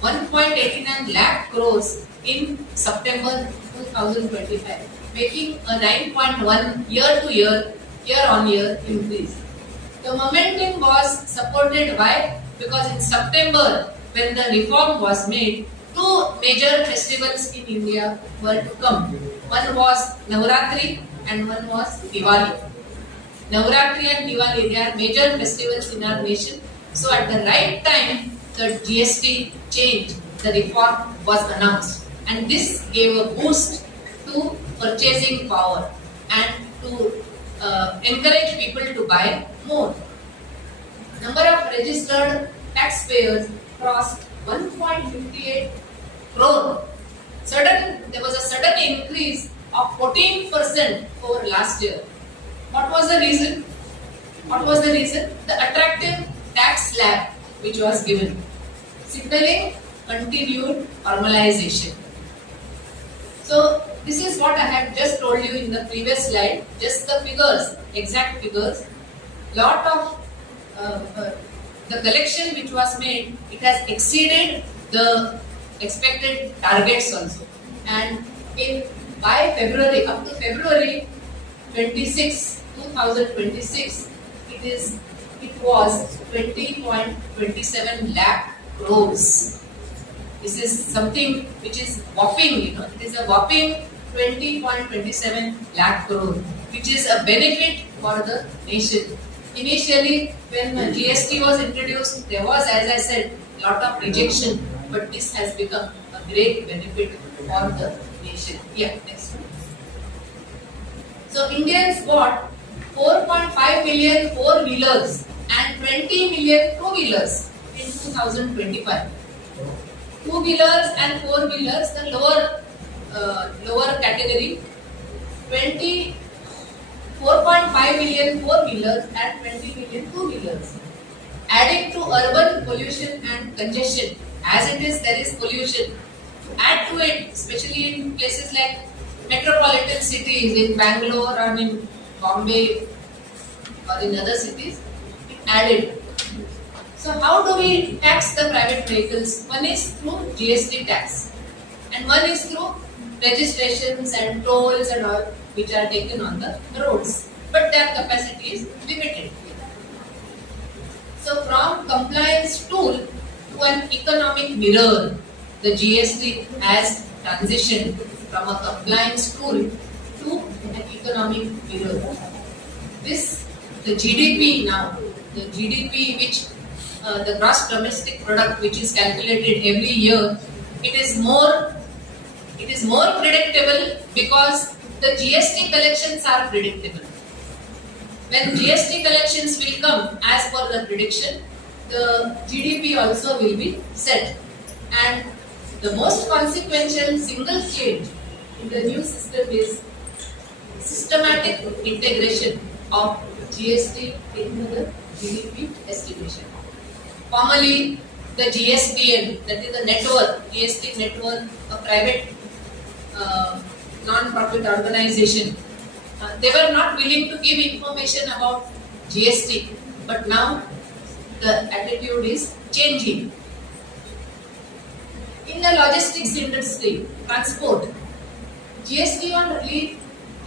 1.89 lakh crores in September 2025, making a 9.1 year-on-year increase. The momentum was supported by, because in September, when the reform was made, two major festivals in India were to come. One was Navratri and one was Diwali. Navratri and Diwali, they are major festivals in our nation. So at the right time, the GST change, the reform was announced. And this gave a boost to purchasing power and to encourage people to buy more. Number of registered taxpayers crossed 1.58 crore. There was a sudden increase of 14% over last year. What was the reason? What was the reason? The attractive tax slab which was given, signaling continued normalization. So this is what I had just told you in the previous slide, just the figures, exact figures. Lot of the collection which was made, it has exceeded the expected targets also. And by February, up to February 26, 2026, it was 20.27 lakh crores. This is something which is whopping, it is a whopping 20.27 lakh crore, which is a benefit for the nation. Initially, when GST was introduced, there was, as I said, a lot of rejection, but this has become a great benefit for the nation. Yeah, next one. So Indians bought 4.5 million four-wheelers and 20 million two-wheelers in 2025. Two-wheelers and four-wheelers, the lower category, 4.5 million four-wheelers and 20 million two-wheelers. Adding to urban pollution and congestion, as it is, there is pollution. Add to it, especially in places like metropolitan cities, in Bangalore or in Bombay or in other cities, it added. So how do we tax the private vehicles? One is through GST tax, and one is through registrations and tolls and all which are taken on the roads, but their capacity is limited. So from compliance tool to an economic mirror, the GST has transitioned from a compliance tool to an economic mirror. The GDP now, the GDP which the gross domestic product which is calculated every year, it is more predictable because the GST collections are predictable. When GST collections will come as per the prediction, the GDP also will be set. And the most consequential single change in the new system is systematic integration of GST into the GDP estimation. Formerly, the GSTN, that is the network, GST network, a private non-profit organization, they were not willing to give information about GST, but now the attitude is changing. In the logistics industry, transport, GST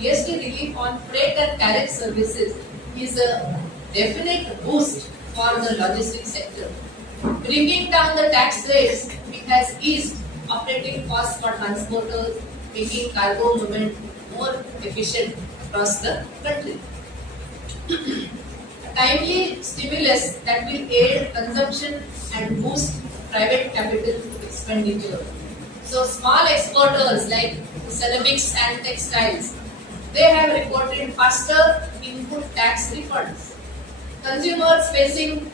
relief on freight and carriage services is a definite boost for the logistics sector. Bringing down the tax rates, it has eased operating costs for transporters, making cargo movement more efficient across the country. A timely stimulus that will aid consumption and boost private capital expenditure. So small exporters like ceramics and textiles, they have reported faster input tax refunds. Consumer facing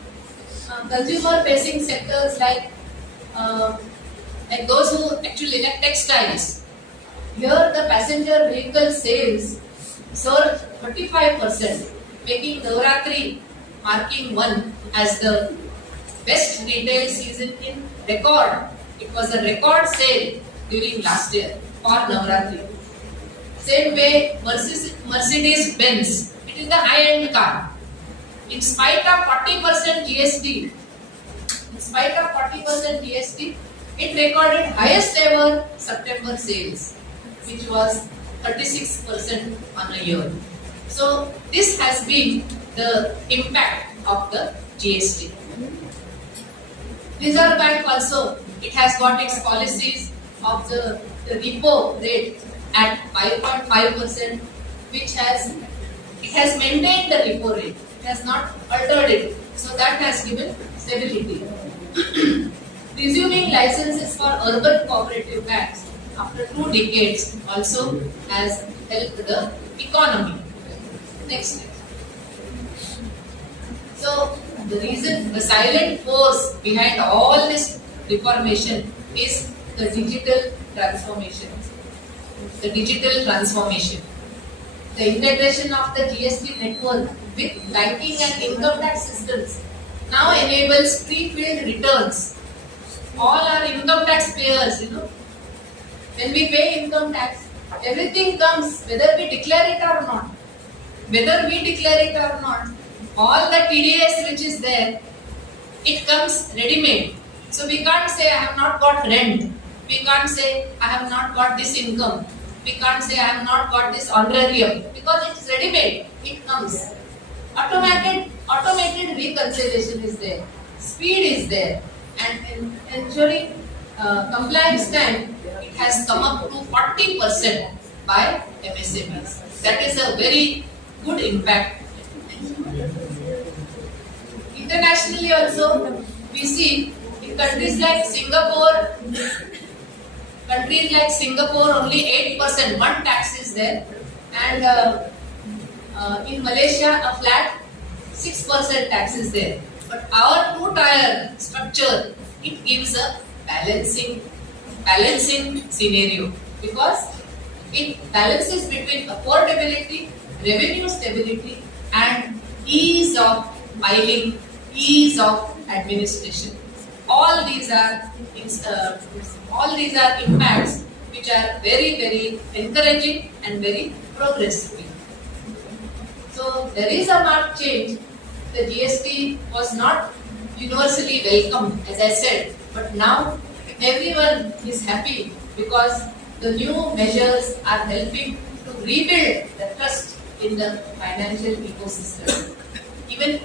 sectors like those who actually like textiles. Here the passenger vehicle sales surged 35%, making Navratri marking one as the best retail season in record. It was a record sale during last year for Navratri. Same way, Mercedes Benz, it is the high-end car. In spite of 40% GST, it recorded highest ever September sales, which was 36% on a year. So this has been the impact of the GST. Reserve Bank also, it has got its policies of the repo rate at 5.5%, which has maintained the repo rate. It has not altered it. So that has given stability. Resuming licenses for urban cooperative banks after 2 decades also has helped the economy. Next. So the silent force behind all this reformation is the digital transformation. the digital transformation. The integration of the GST network with banking and income tax systems now enables pre-filled returns. All our income tax payers, when we pay income tax, everything comes whether we declare it or not. Whether we declare it or not, all the TDS which is there, it comes ready-made. So we can't say I have not got rent. We can't say I have not got this income. We can't say I have not got this honorarium because it's ready-made. It comes. Automated reconciliation is there. Speed is there. And in ensuring compliance time, it has come up to 40% by MSMEs. That is a very good impact. Internationally also, we see in countries like Singapore, only 8%, one tax is there, and in Malaysia a flat 6% tax is there. But our two-tier structure, it gives a balancing scenario because it balances between affordability, revenue stability, and ease of filing, ease of administration. All these are impacts which are very, very encouraging and very progressive. So there is a marked change. The GST was not universally welcome, as I said, but now everyone is happy because the new measures are helping to rebuild the trust in the financial ecosystem. Even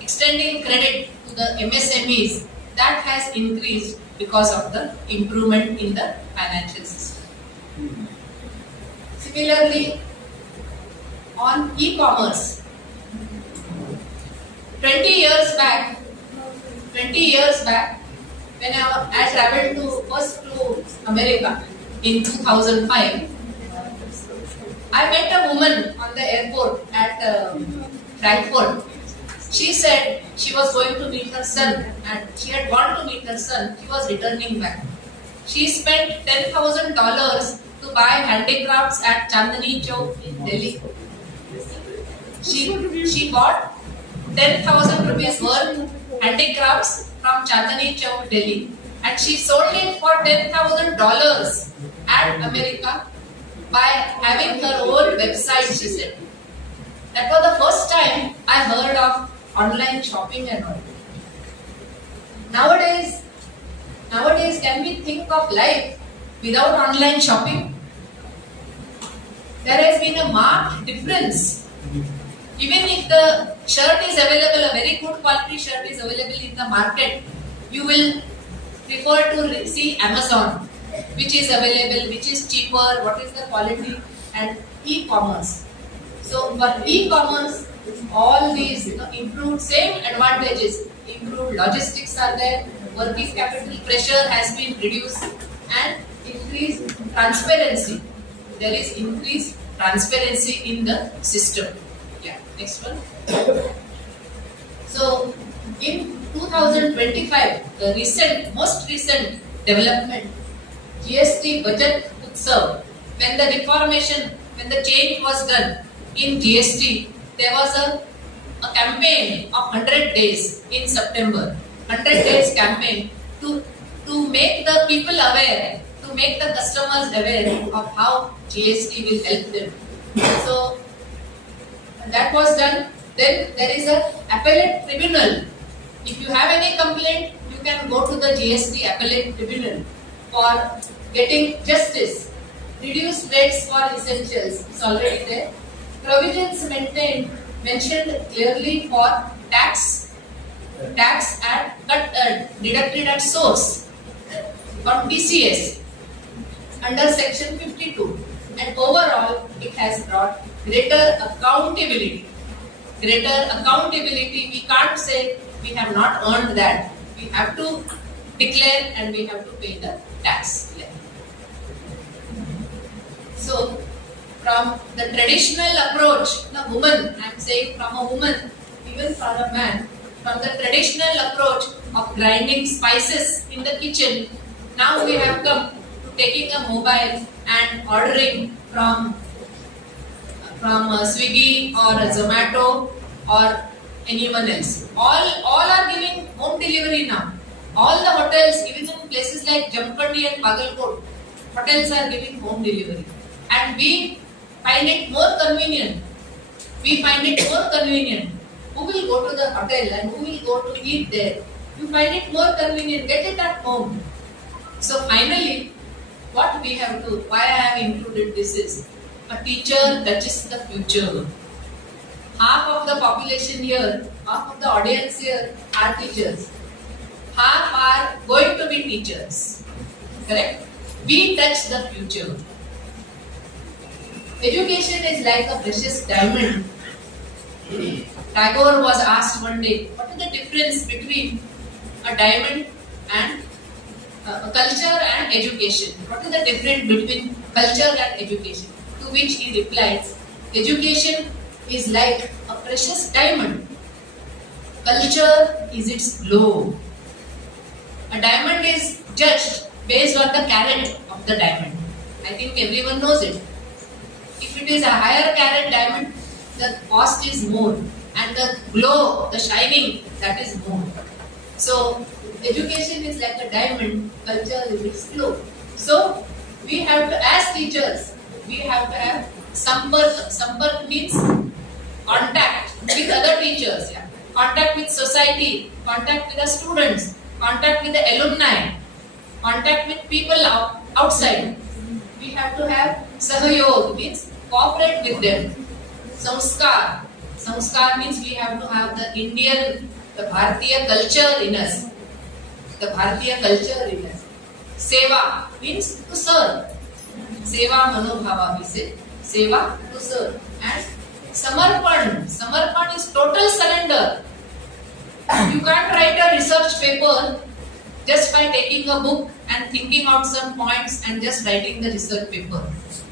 extending credit to the MSMEs, that has increased because of the improvement in the financial system. Similarly, on e-commerce, 20 years back, when I traveled first to America in 2005, I met a woman on the airport at Frankfurt. She said she was going to meet her son, and she had gone to meet her son. She was returning back. She spent $10,000 to buy handicrafts at Chandni Chowk in Delhi. She bought 10,000 rupees worth handicrafts from Chandni Chowk, Delhi, and she sold it for $10,000 at America by having her own website, she said. That was the first time I heard of online shopping and all. Nowadays, can we think of life without online shopping? There has been a marked difference. Even if the shirt is available, a very good quality shirt is available in the market, you will prefer to see Amazon, which is available, which is cheaper, what is the quality, and e-commerce. So for e-commerce, all these improved same advantages, improved logistics are there, working capital pressure has been reduced, and increased transparency. There is increased transparency in the system. Yeah, next one. So in 2025, the most recent development, GST Budget Utsav, when the change was done in GST, there was a campaign of 100 days in September, 100 days campaign to make the people aware, to make the customers aware of how GST will help them. So that was done. Then there is a appellate tribunal. If you have any complaint, you can go to the GST appellate tribunal for getting justice. Reduced rates for essentials is already there. Provisions mentioned clearly for tax deducted at source on TCS under section 52, and overall it has brought greater accountability. We can't say we have not earned that. We have to declare and we have to pay the tax. So from the traditional approach, the woman, I am saying from a woman, even from a man, from the traditional approach of grinding spices in the kitchen, now we have come to taking a mobile and ordering from Swiggy or Zomato or anyone else. All are giving home delivery now. All the hotels, even in places like Jamkhandi and Bagalkot, hotels are giving home delivery. And we find it more convenient. Who will go to the hotel and who will go to eat there? You find it more convenient. Get it at home. So finally, why I have included this is, a teacher touches the future. Half of the population here, half of the audience here are teachers. Half are going to be teachers. Correct? We touch the future. Education is like a precious diamond. Tagore was asked one day, what is the difference between a diamond and culture and education? What is the difference between culture and education? To which he replied, education is like a precious diamond. Culture is its glow. A diamond is judged based on the carat of the diamond. I think everyone knows it. If it is a higher carat diamond, the cost is more, and the glow, the shining, that is more. So, education is like a diamond, culture is its glow. So, we have to, as teachers, we have to have sampark. Sampark means contact with other teachers, contact with society, contact with the students, contact with the alumni, contact with people outside. We have to have sahayog, means cooperate with them. Samskar. Samskar means we have to have the Indian, the Bharatiya culture in us. The Bharatiya culture in us. Seva means to serve. Seva manobhava, we say. Seva, to serve. And Samarpan. Samarpan is total surrender. You can't write a research paper just by taking a book and thinking out some points and just writing the research paper.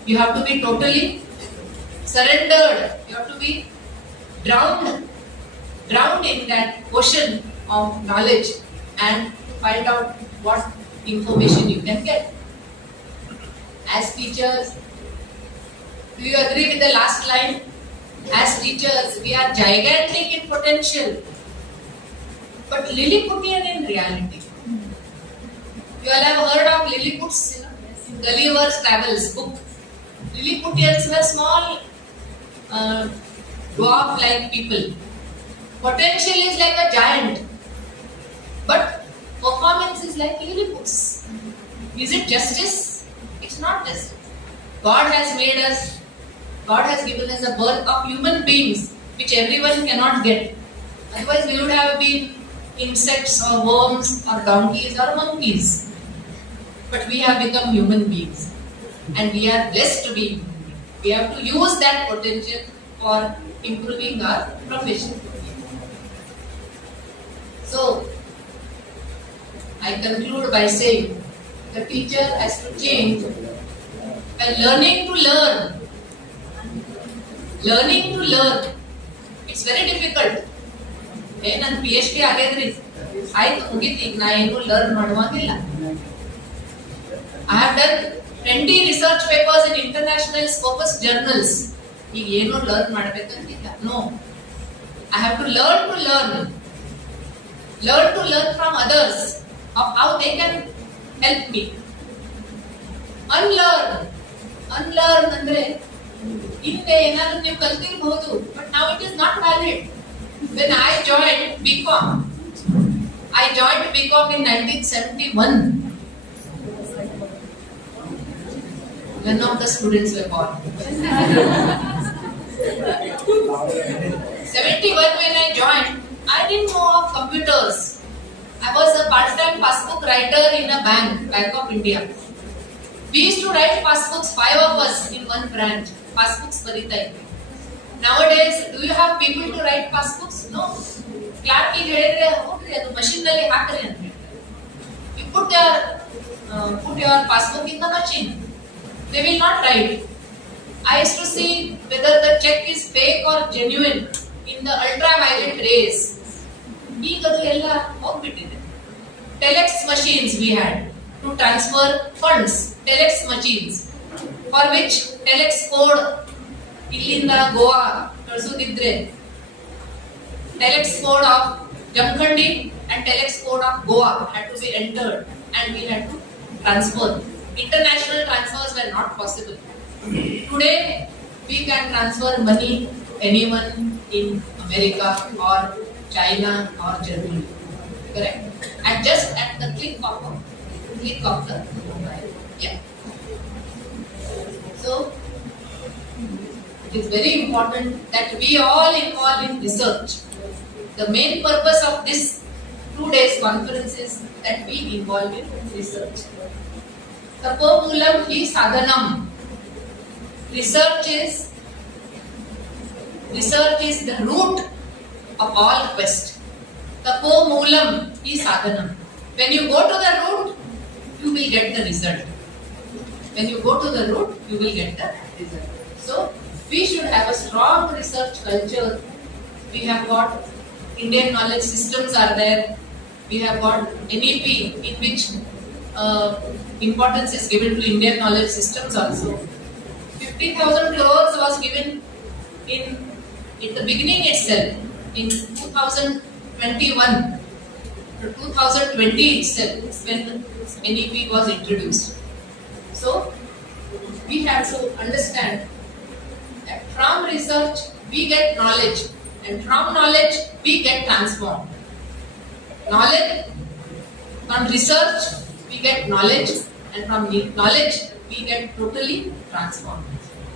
You have to be totally surrendered. You have to be drowned in that ocean of knowledge and find out what information you can get. As teachers, do you agree with the last line? As teachers, we are gigantic in potential, but Lilliputian in reality. You all have heard of Lilliput's, Gulliver's Travels book. Lilliputians were small dwarf-like people. Potential is like a giant, but performance is like Lilliput's. Is it justice? It's not justice. God has made us, God has given us a birth of human beings, which everyone cannot get. Otherwise we would have been insects or worms or donkeys or monkeys. But we have become human beings. And we are blessed to be human beings. We have to use that potential for improving our profession. So, I conclude by saying the teacher has to change and learning to learn. Learning to learn. It's very difficult. ನನ್ನ PhD ಆಗಿದ್ರಿ ಆಯ್ತು ಮುಗಿತು ಈಗ ನಾ ಏನು learn ಮಾಡುವಂಗಿಲ್ಲ. I have done 20 research papers in international Scopus journals. ಈಗ ಏನು learn ಮಾಡಬೇಕಂತಿಲ್ಲ. No. I have to learn to learn. Learn to learn from others of how they can help me. Unlearn. Unlearn ಅಂದ್ರೆ ಹಿಂದೆ ಏನಾದ್ರು ನೀವು ಕಲ್ತಿರಬಹುದು, but now it is not valid. When I joined BCom, I joined BCom in 1971. None of the students were born. 71 when I joined, I didn't know of computers. I was a part-time passbook writer in a bank, Bank of India. We used to write passbooks, 5 of us in one branch. Passbooks barita idve. Nowadays, do you have people to write passbooks? No. Clerk ಗೆ ಹೇಳಿದ್ರೆ ಹೋಗ್ರಿ ಅದು machine ನಲ್ಲಿ ಹಾಕ್ರಿ ಅಂತ ಹೇಳ್ತಾರೆ. You put your passbook in the machine. They will not write. I used to see whether the check is fake or genuine in the ultraviolet rays. ಈಗ ಅದು ಎಲ್ಲ ಹೋಗ್ಬಿಟ್ಟಿದೆ. Telex machines we had. to transfer funds, telex machines, for which telex code Illinda Goa Karsudidre, telex code of Jamkhandi and telex code of Goa had to be entered and we had to transfer. International transfers were not possible. Today, we can transfer money to anyone in America or China or Germany. Correct? And just at the click of the mobile. Yeah. So, it is very important that we all involve in research. The main purpose of this 2 days conference is that we involve in research. Tapomulam hi sadhanam. Research is the root of all quest. Tapomulam hi sadhanam. When you go to the root, you will get the result. When you go to the root, you will get the result. So, we should have a strong research culture. We have got Indian knowledge systems are there. We have got NEP in which importance is given to Indian knowledge systems also. 50,000 crores was given in the beginning itself, in 2021 to 2020 itself when NEP was introduced. So, we have to understand that from research we get knowledge and from knowledge we get transformed. Knowledge, from research we get knowledge and from knowledge we get totally transformed.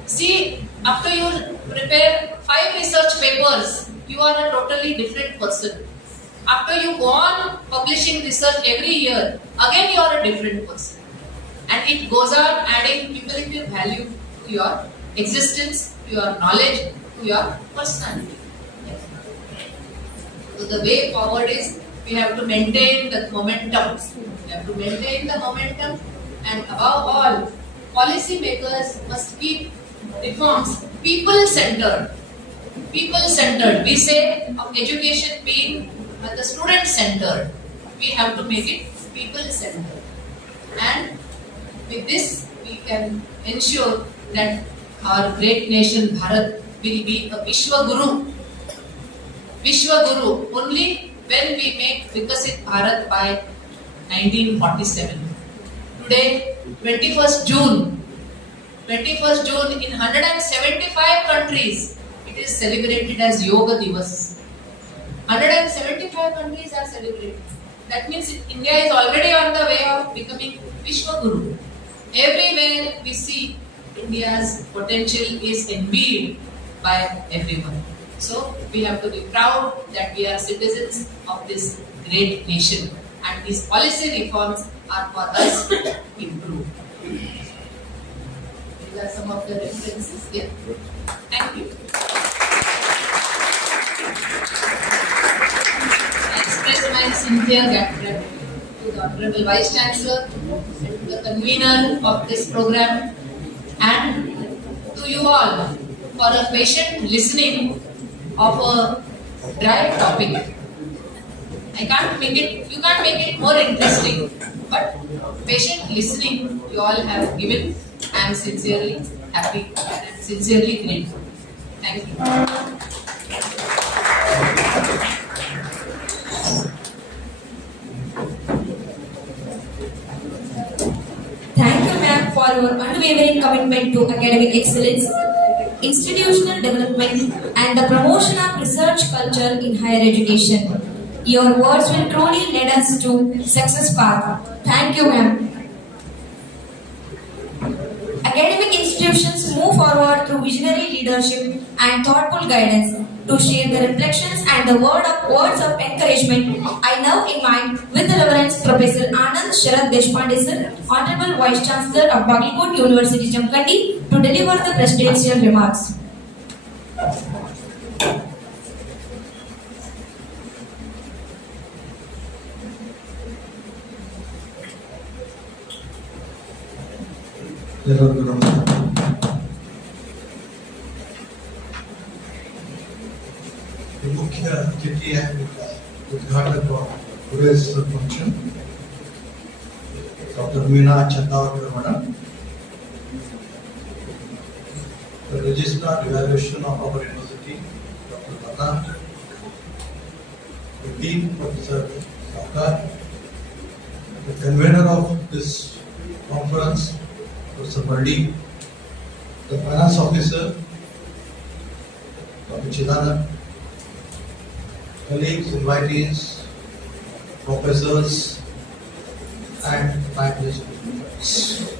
See, after you prepare 5 research papers, you are a totally different person. After you go on publishing research every year, again you are a different person. And it goes on adding cumulative value to your existence, to your knowledge, to your personality. So the way forward is we have to maintain the momentum. We have to maintain the momentum, and above all, policy makers must keep reforms people-centered. People-centered. We say of education being the student-centered. We have to make it people-centered. And with this, we can ensure that our great nation, Bharat, will be a Vishwa Guru. Vishwa Guru only when we make Vikasit Bharat by 1947. Today, 21st June in 175 countries, it is celebrated as Yoga Divas. 175 countries are celebrating. That means India is already on the way of becoming Vishwa Guru. Everywhere we see India's potential is envied by everyone. So we have to be proud that we are citizens of this great nation, and these policy reforms are for us to improve. These are some of the references here. Thank you. I express my sincere gratitude to the Honorable Vice Chancellor and to the convener of this program, and to you all for a patient listening of a dry topic. You can't make it more interesting, but patient listening you all have given. I am sincerely happy and sincerely grateful. Thank you. Thank you, ma'am, for your unwavering commitment to academic excellence, institutional development, and the promotion of research culture in higher education. Your words will truly lead us to success path. Thank you, ma'am. Academic institutions move forward through visionary leadership and thoughtful guidance to share their reflections and the words of encouragement. I now invite with reverence Professor Anand Sharad Deshpande sir, Honorable Vice Chancellor of Bagalkot University Jamkhandi, to deliver the presidential remarks. मुख्य अतिथि है उद्घाटक और function Dr. Meena Chandawar Madam, the Registrar Evaluation of our University, Dr. Lata, the Dean Professor Saukar, the convener of this conference, Professor Mardi, the Finance Officer, Dr. Chidana, colleagues, invitees, professors, and faculty members.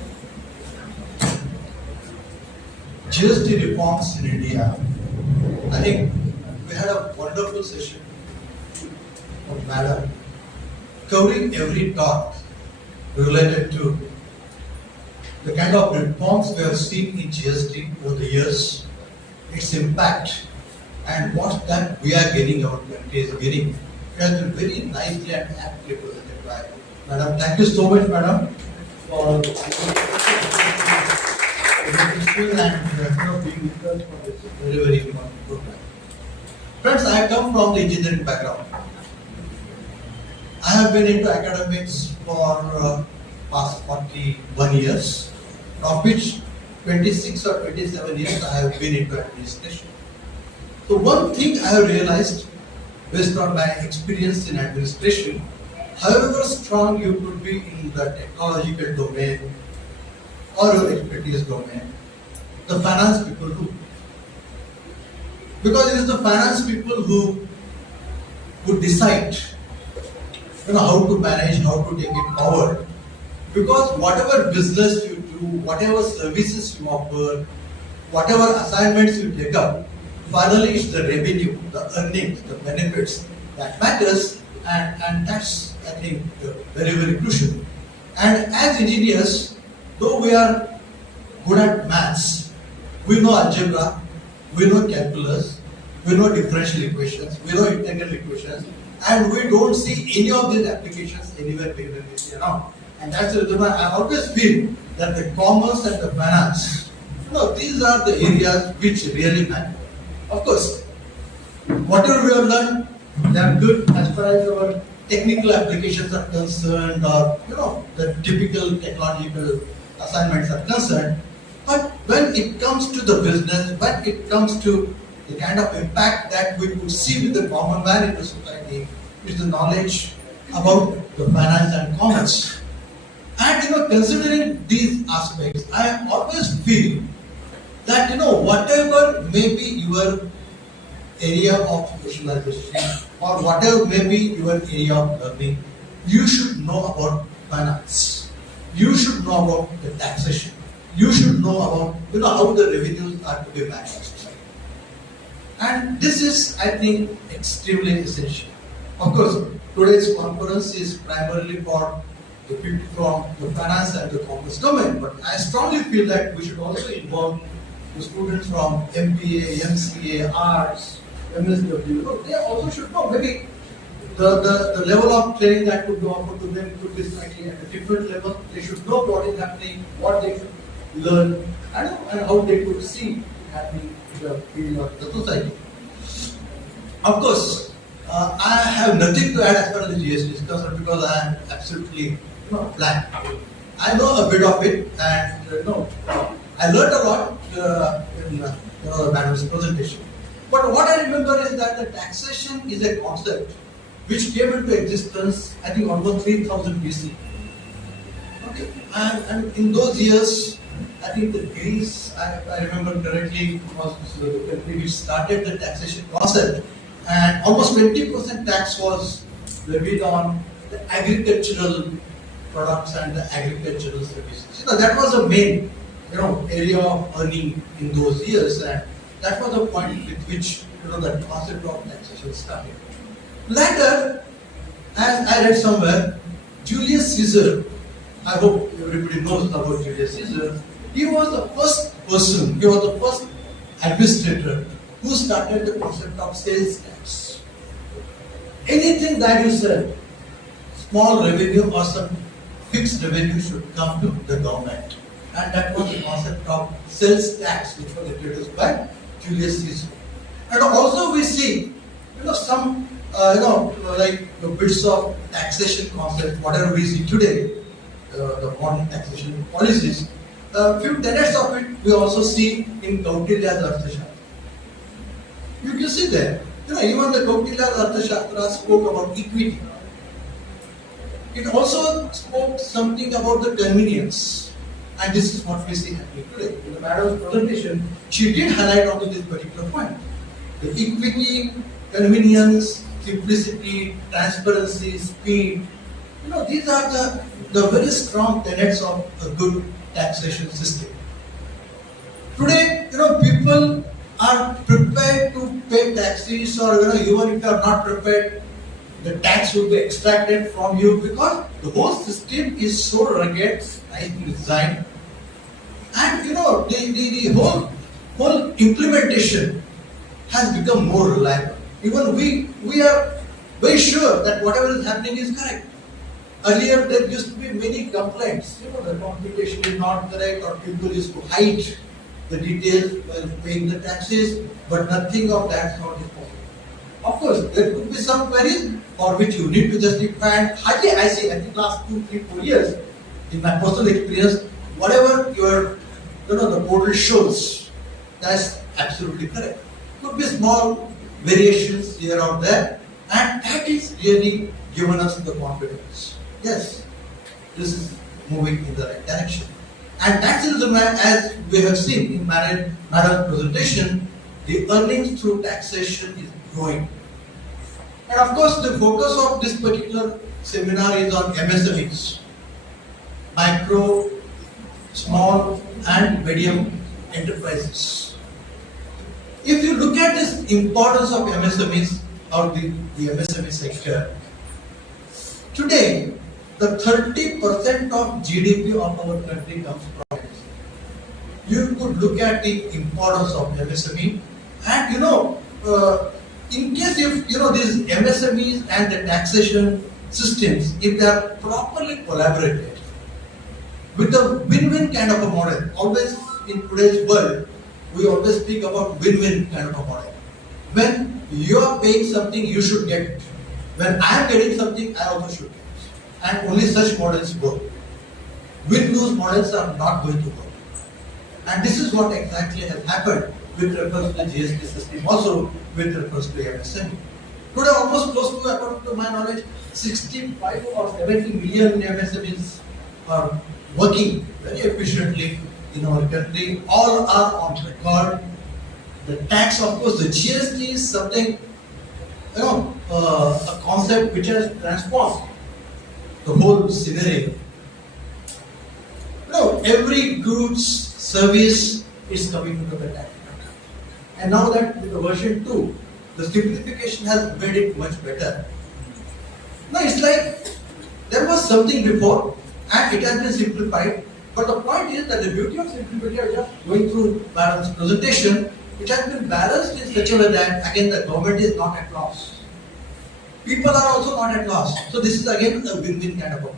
GST reforms in India. I think we had a wonderful session of Madam covering every talk related to the kind of reforms we have seen in GST over the years, its impact, and what that we are getting, our country is getting. It has been very nicely and aptly presented by Madam. Thank you so much, Madam, for and being with us for this very, very important program. Friends, I have come from the engineering background. I have been into academics for past 41 years, of which 26 or 27 years I have been into administration. So one thing I have realized based on my experience in administration, however strong you could be in the technological domain or your expertise domain, the finance people do. Because it is the finance people who decide how to manage, how to take it forward. Because whatever business you do, whatever services you offer, whatever assignments you take up, finally it's the revenue, the earnings, the benefits that matters, and that's, I think, very, very crucial. And as engineers, though we are good at maths, we know algebra, we know calculus, we know differential equations, we know integral equations, and we don't see any of these applications anywhere when we see around. And that's the reason why I always feel that the commerce and the finance, these are the areas which really matter. Of course, whatever we have learned, they are good as far as our technical applications are concerned, or the typical technological assignments are concerned. But when it comes to the business, when it comes to the kind of impact that we could see with the common man in the society, is the knowledge about the finance and commerce. And considering these aspects, I always feel that whatever may be your area of specialization or whatever may be your area of learning, you should know about finance. You should know about the taxation. You should know about how the revenues are to be managed. And this is, I think, extremely essential. Of course, today's conference is primarily for the people from the finance and the commerce domain, but I strongly feel that we should also involve the students from MPA, MCA, Arts, MSW. They also should know maybe the level of training that could be offered to them could be slightly at a different level. They should know what is happening, what they should learn, and how they could see happening in the field of the society. Of course, I have nothing to add as far as the GST is concerned because I am absolutely blank. I know a bit of it, and I learned a lot in the madam's presentation. But what I remember is that the taxation is a concept which came into existence, I think, almost 3000 BC. Okay, and in those years, I think the Greece, I remember correctly, was the country which started the taxation concept, and almost 20% tax was levied on the agricultural products and the agricultural services. That was the main area of earning in those years, and that was the point with which the concept of taxation started. Later, as I read somewhere, Julius Caesar, I hope everybody knows about Julius Caesar, he was the first person, he was the first administrator who started the concept of sales tax. Anything that you said, small revenue or some fixed revenue should come to the government. And that was the concept of sales tax, which was introduced by Julius Caesar. And also we see, some, like the bits of taxation concept, whatever we see today, the modern taxation policies. Few tenets of it we also see in Kautilya's Arthashastra. You can see there, even the Kautilya's Arthashastra spoke about equity. It also spoke something about the convenience, and this is what we see happening today. In the madam's presentation, she did highlight onto this particular point. The equity, convenience, simplicity, transparency, speed, these are the very strong tenets of a good taxation system. Today, people are prepared to pay taxes, or even if you are not prepared, the tax will be extracted from you, because the whole system is so rugged, nicely designed, and the whole implementation has become more reliable. Even we are very sure that whatever is happening is correct. Earlier there used to be many complaints, the computation is not correct, or people used to hide the details while paying the taxes, but nothing of that sort is possible. Of course, there could be some queries for which you need to justify, and hardly I think last 2, 3, 4 years, in my personal experience, whatever the portal shows, that's absolutely correct. Could be small variations here or there, and that is really given us the confidence. Yes, this is moving in the right direction. And that's the reason why, as we have seen in madam's presentation, the earnings through taxation is growing. And of course, the focus of this particular seminar is on MSMEs, micro, small and medium enterprises. If you look at this importance of MSMEs or the MSME sector, today the 30% of GDP of our country comes from it. You could look at the importance of MSME, and in case if these MSMEs and the taxation systems, if they are properly collaborated with a win-win kind of a model, always in today's world, we always speak about win-win kind of a model. When you are paying something, you should get it. When I am getting something, I also should get it. And only such models work. Win-lose models are not going to work. And this is what exactly has happened with reference to the GST system, also with reference to MSME. Today, almost close to, according to my knowledge, 65 or 70 million MSMEs are working very efficiently in our country. All are on record. The tax, of course, the GST is something, a concept which has transformed the whole scenario. Every goods, service is coming into the tax. And now that with the version 2, the simplification has made it much better. Now it's like there was something before and it has been simplified, but the point is that the beauty of simplification, just going through madam's presentation, it has been balanced in such a way that again the government is not at loss. People are also not at loss. So this is again a win-win kind of a point.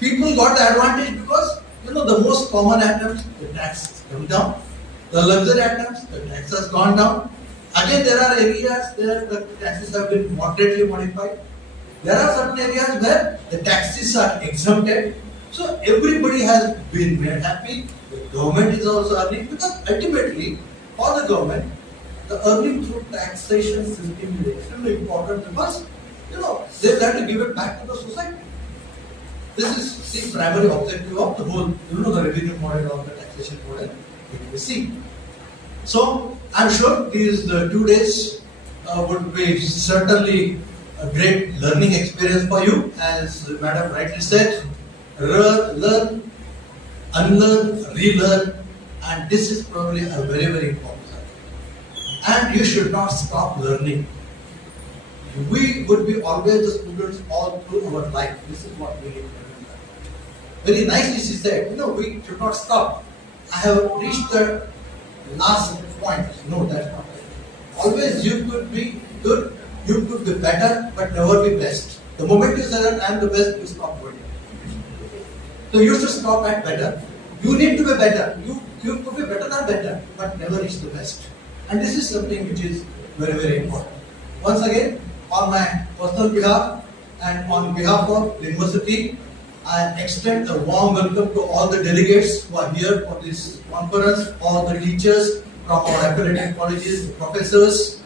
People got the advantage because the most common items, the tax has come down. The luxury items, the tax has gone down. Again, there are areas where the taxes have been moderately modified. There are certain areas where the taxes are exempted. So everybody has been made happy. The government is also earning, because ultimately for the government, the earning through taxation system is extremely important, because they have to give it back to the society. This is the primary objective of the whole, the revenue model or the taxation model that we see. So I'm sure these 2 days would be certainly a great learning experience for you, as Madam rightly said. Learn, unlearn, relearn, and this is probably a very, very important thing. And you should not stop learning. We would be always the students all through our life. This is what we need to remember. Very nicely she said, we should not stop. I have reached the last point. No, that's not right. Always you could be good, you could be better, but never be best. The moment you say that I am the best, you stop going. So you should stop at better. You need to be better. You could be better than better, but never reach the best. And this is something which is very, very important. Once again, on my personal behalf and on behalf of the university, I extend a warm welcome to all the delegates who are here for this conference, all the teachers from our affiliated colleges, professors.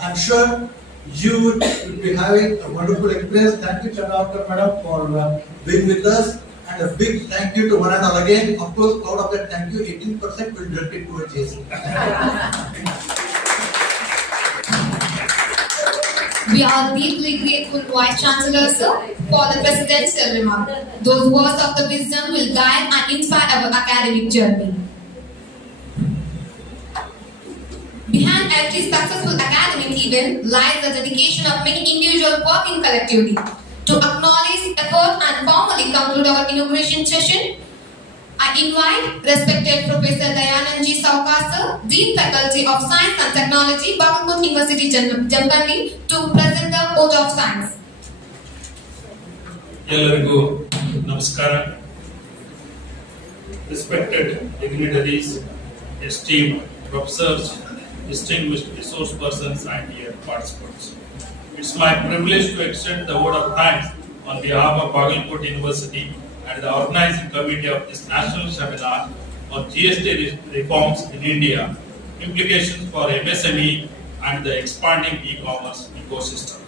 I'm sure you will be having a wonderful experience. Thank you, Chandrakar Madam, for being with us. And a big thank you to one and all again. Of course, out of that thank you, 18% will direct it towards JC. We are deeply grateful to Vice Chancellor Sir for the presidential remark. Those words of the wisdom will guide and inspire our academic journey. Behind every successful academic event lies the dedication of many individuals working collectively. To acknowledge effort and formally conclude our inauguration session, I invite respected Professor Dayanandji Saukar Sir, Dean Faculty of Science and Technology, Bagalkot University Jampandi, to present the oath of science. Yellarigu Namaskara. Respected dignitaries, esteemed professors, distinguished resource persons, and dear participants. It's my privilege to extend the word of thanks on behalf of Bagalkot University and the organizing committee of this national seminar on GST reforms in India, implications for MSME and the expanding e-commerce ecosystem.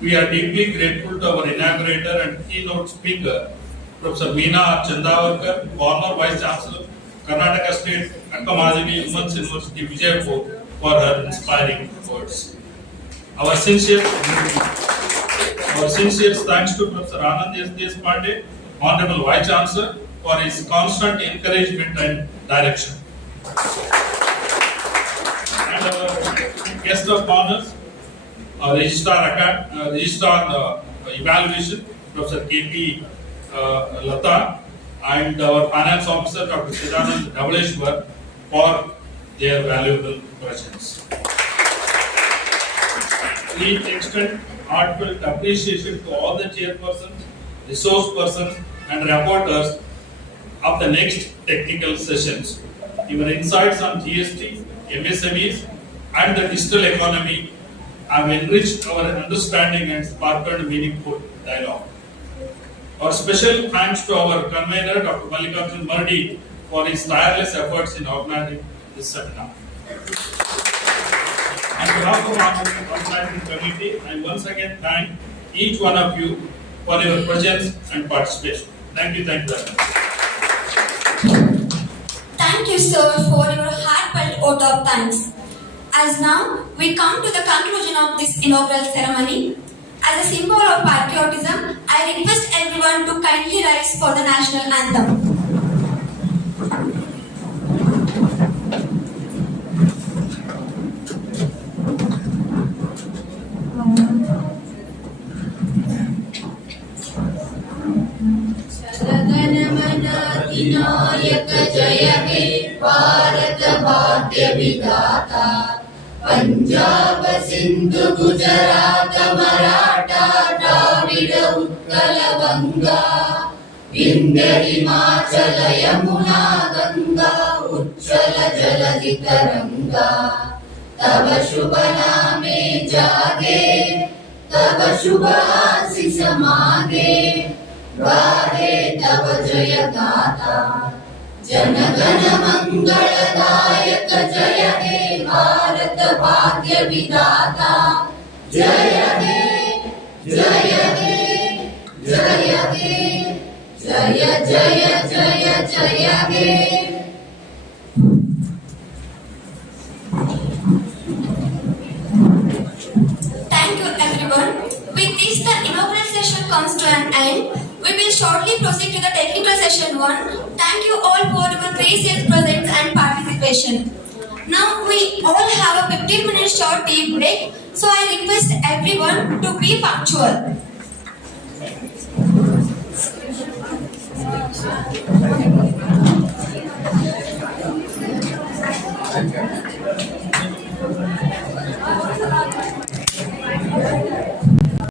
We are deeply grateful to our inaugurator and keynote speaker, Professor Meena Chandavarkar, former Vice Chancellor, Karnataka State Akkamademi Women's University, Vijayapur, for her inspiring words. Our sincere thanks to Professor Anand S. Pandey, Honorable Vice Chancellor, for his constant encouragement and direction. And our guest of honors, Registrar Evaluation, Professor K.P. Lata, and our Finance Officer, Dr. Siddhanand Dhavaleshwar, for their valuable presence. We extend heartfelt appreciation to all the chairpersons, resource persons, and reporters of the next technical sessions. Your insights on GST, MSMEs, and the digital economy have enriched our understanding and sparkled meaningful dialogue. Our special thanks to our convener, Dr. Mallikarjun Mardi, for his tireless efforts in organizing this seminar. On behalf of our organizing committee, I once again thank each one of you for your presence and participation. Thank you very much. Thank you, sir, for your heartfelt vote of thanks. As now we come to the conclusion of this inaugural ceremony, as a symbol of patriotism, I request everyone to kindly rise for the national anthem. अधिनायक जय हे भारत भाग्य विधाता पंजाब सिंधु गुजरात मराठा द्राविड उत्कल बंगा विंध्य हिमाचल यमुना गंगा उच्चल जलधि तरंगा तब शुभ नामे जागे तब शुभ आशीष मागे गाहे तब जय गाथा जन गण मंगलदायक जय हे भारत भाग्य विधाता जय हे जय हे जय हे जय जय जय जय हे। Thank you, everyone. With this, the inaugural session comes to an end. We will shortly proceed to the technical session 1. Thank you all for your precious presence and participation. Now we all have a 15-minute short tea break, so I request everyone to be punctual.